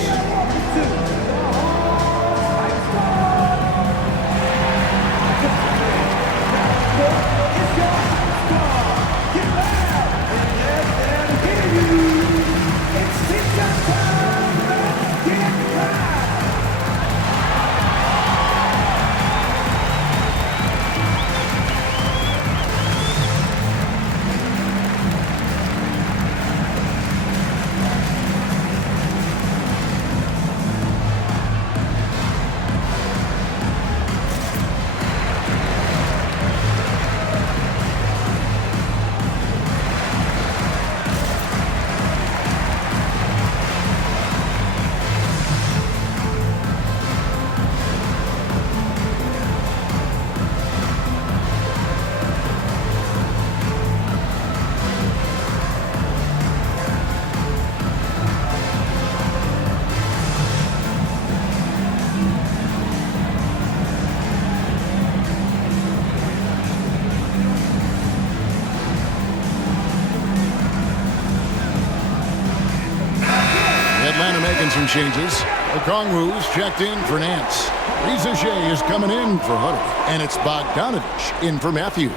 Some changes. Okongwu's checked in for Nance. Rizaje is coming in for Huddle. And it's Bogdanovich in for Matthews.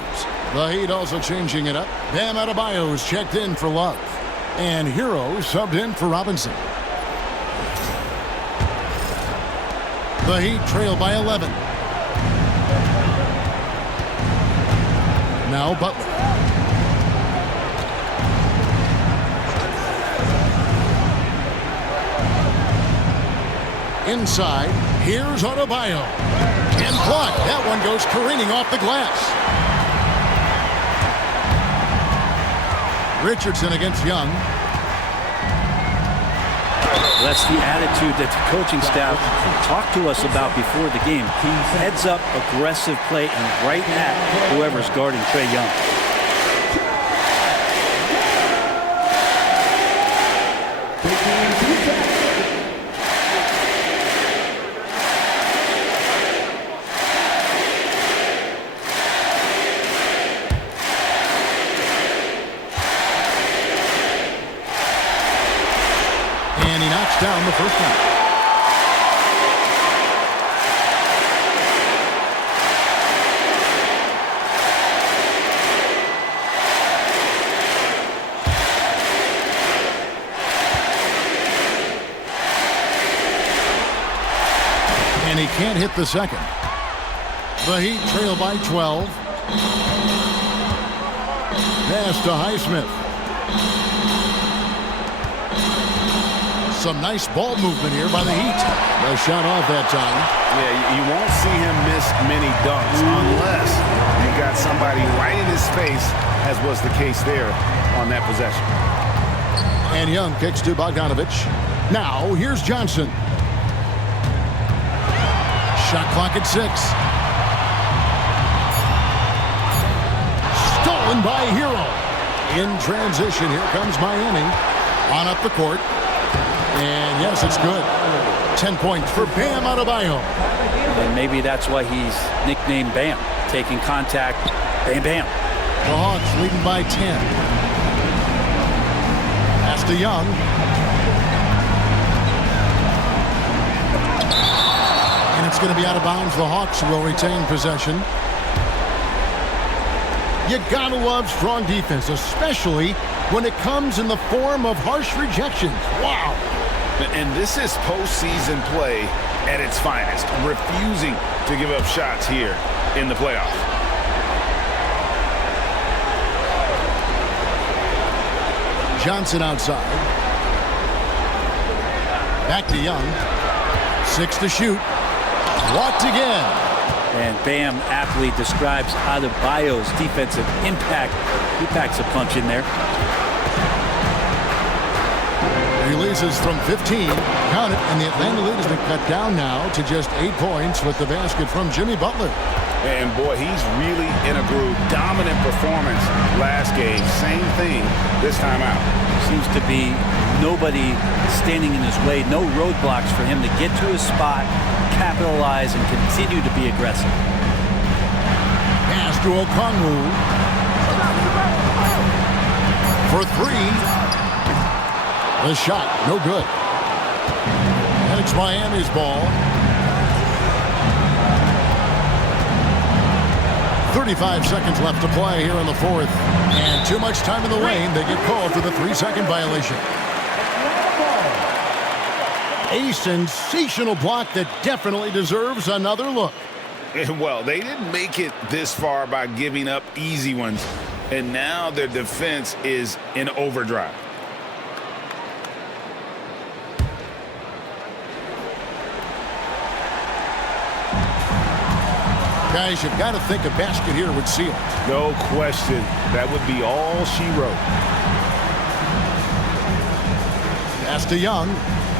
The Heat also changing it up. Bam Adebayo's checked in for Love. And Hero subbed in for Robinson. The Heat trail by 11. Now Butler. Inside, here's Adebayo. And blocked. That one goes careening off the glass. Richardson against Young. That's the attitude that the coaching staff talked to us about before the game. Heads up, aggressive play, and right at whoever's guarding Trae Young. Down the first one. And he can't hit the second. The Heat trail by 12. Pass to Naismith. Some nice ball movement here by the Heat. No shot off that time. Yeah, you won't see him miss many dunks unless you got somebody right in his face, as was the case there on that possession. And Young kicks to Bogdanovich. Now, here's Johnson. Shot clock at 6. Stolen by Hero. In transition, here comes Miami. On up the court. And yes, it's good. 10 points for Bam Adebayo. And maybe that's why he's nicknamed Bam. Taking contact, bam, bam. The Hawks leading by 10. Pass to Young. And it's going to be out of bounds. The Hawks will retain possession. You gotta love strong defense, especially when it comes in the form of harsh rejections. Wow. And this is postseason play at its finest, refusing to give up shots here in the playoffs. Johnson outside. Back to Young. 6 to shoot. Blocked again. And Bam aptly describes Adebayo's defensive impact. He packs a punch in there. Releases from 15. Count it. And the Atlanta lead has been cut down now to just 8 points with the basket from Jimmy Butler. And boy, he's really in a groove. Dominant performance last game. Same thing this time out. Seems to be nobody standing in his way, no roadblocks for him to get to his spot, capitalize, and continue to be aggressive. Pass to Okongwu. For three. The shot, no good. And it's Miami's ball. 35 seconds left to play here in the fourth. And too much time in the lane. They get called for the 3-second violation. A sensational block that definitely deserves another look. Well, they didn't make it this far by giving up easy ones. And now their defense is in overdrive. Guys, you've got to think a basket here would seal. No question. That would be all she wrote. Pass to Young.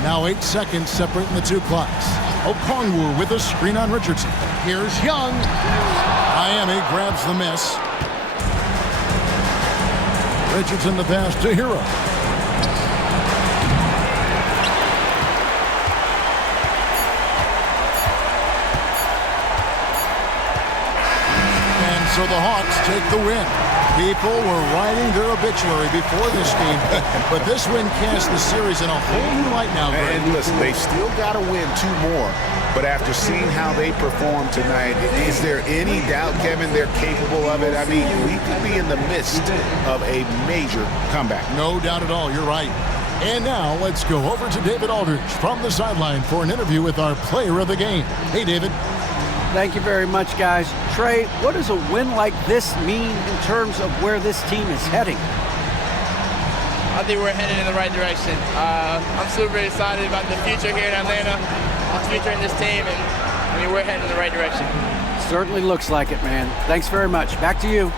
Now 8 seconds separating the two clocks. Okongwu with a screen on Richardson. Here's Young. Miami grabs the miss. Richardson the pass to Hero. So the Hawks take the win. People were writing their obituary before this game, but this win casts the series in a whole new light now, Greg. And listen, they still got to win 2 more, but after seeing how they performed tonight, is there any doubt, Kevin, they're capable of it? I mean, we could be in the midst of a major comeback. No doubt at all, you're right. And now let's go over to David Aldridge from the sideline for an interview with our player of the game. Hey, David. Thank you very much, guys. Trey, what does a win like this mean in terms of where this team is heading? I think we're headed in the right direction. I'm super excited about the future here in Atlanta, the future in this team, and I mean, we're heading in the right direction. Certainly looks like it, man. Thanks very much. Back to you.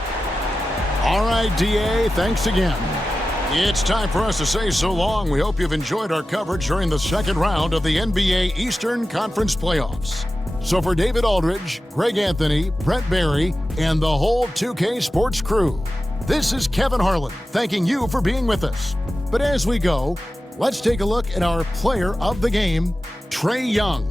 All right, DA, thanks again. It's time for us to say so long. We hope you've enjoyed our coverage during the second round of the NBA Eastern Conference Playoffs. So for David Aldridge, Greg Anthony, Brent Barry, and the whole 2K Sports crew, this is Kevin Harlan thanking you for being with us. But as we go, let's take a look at our player of the game, Trae Young.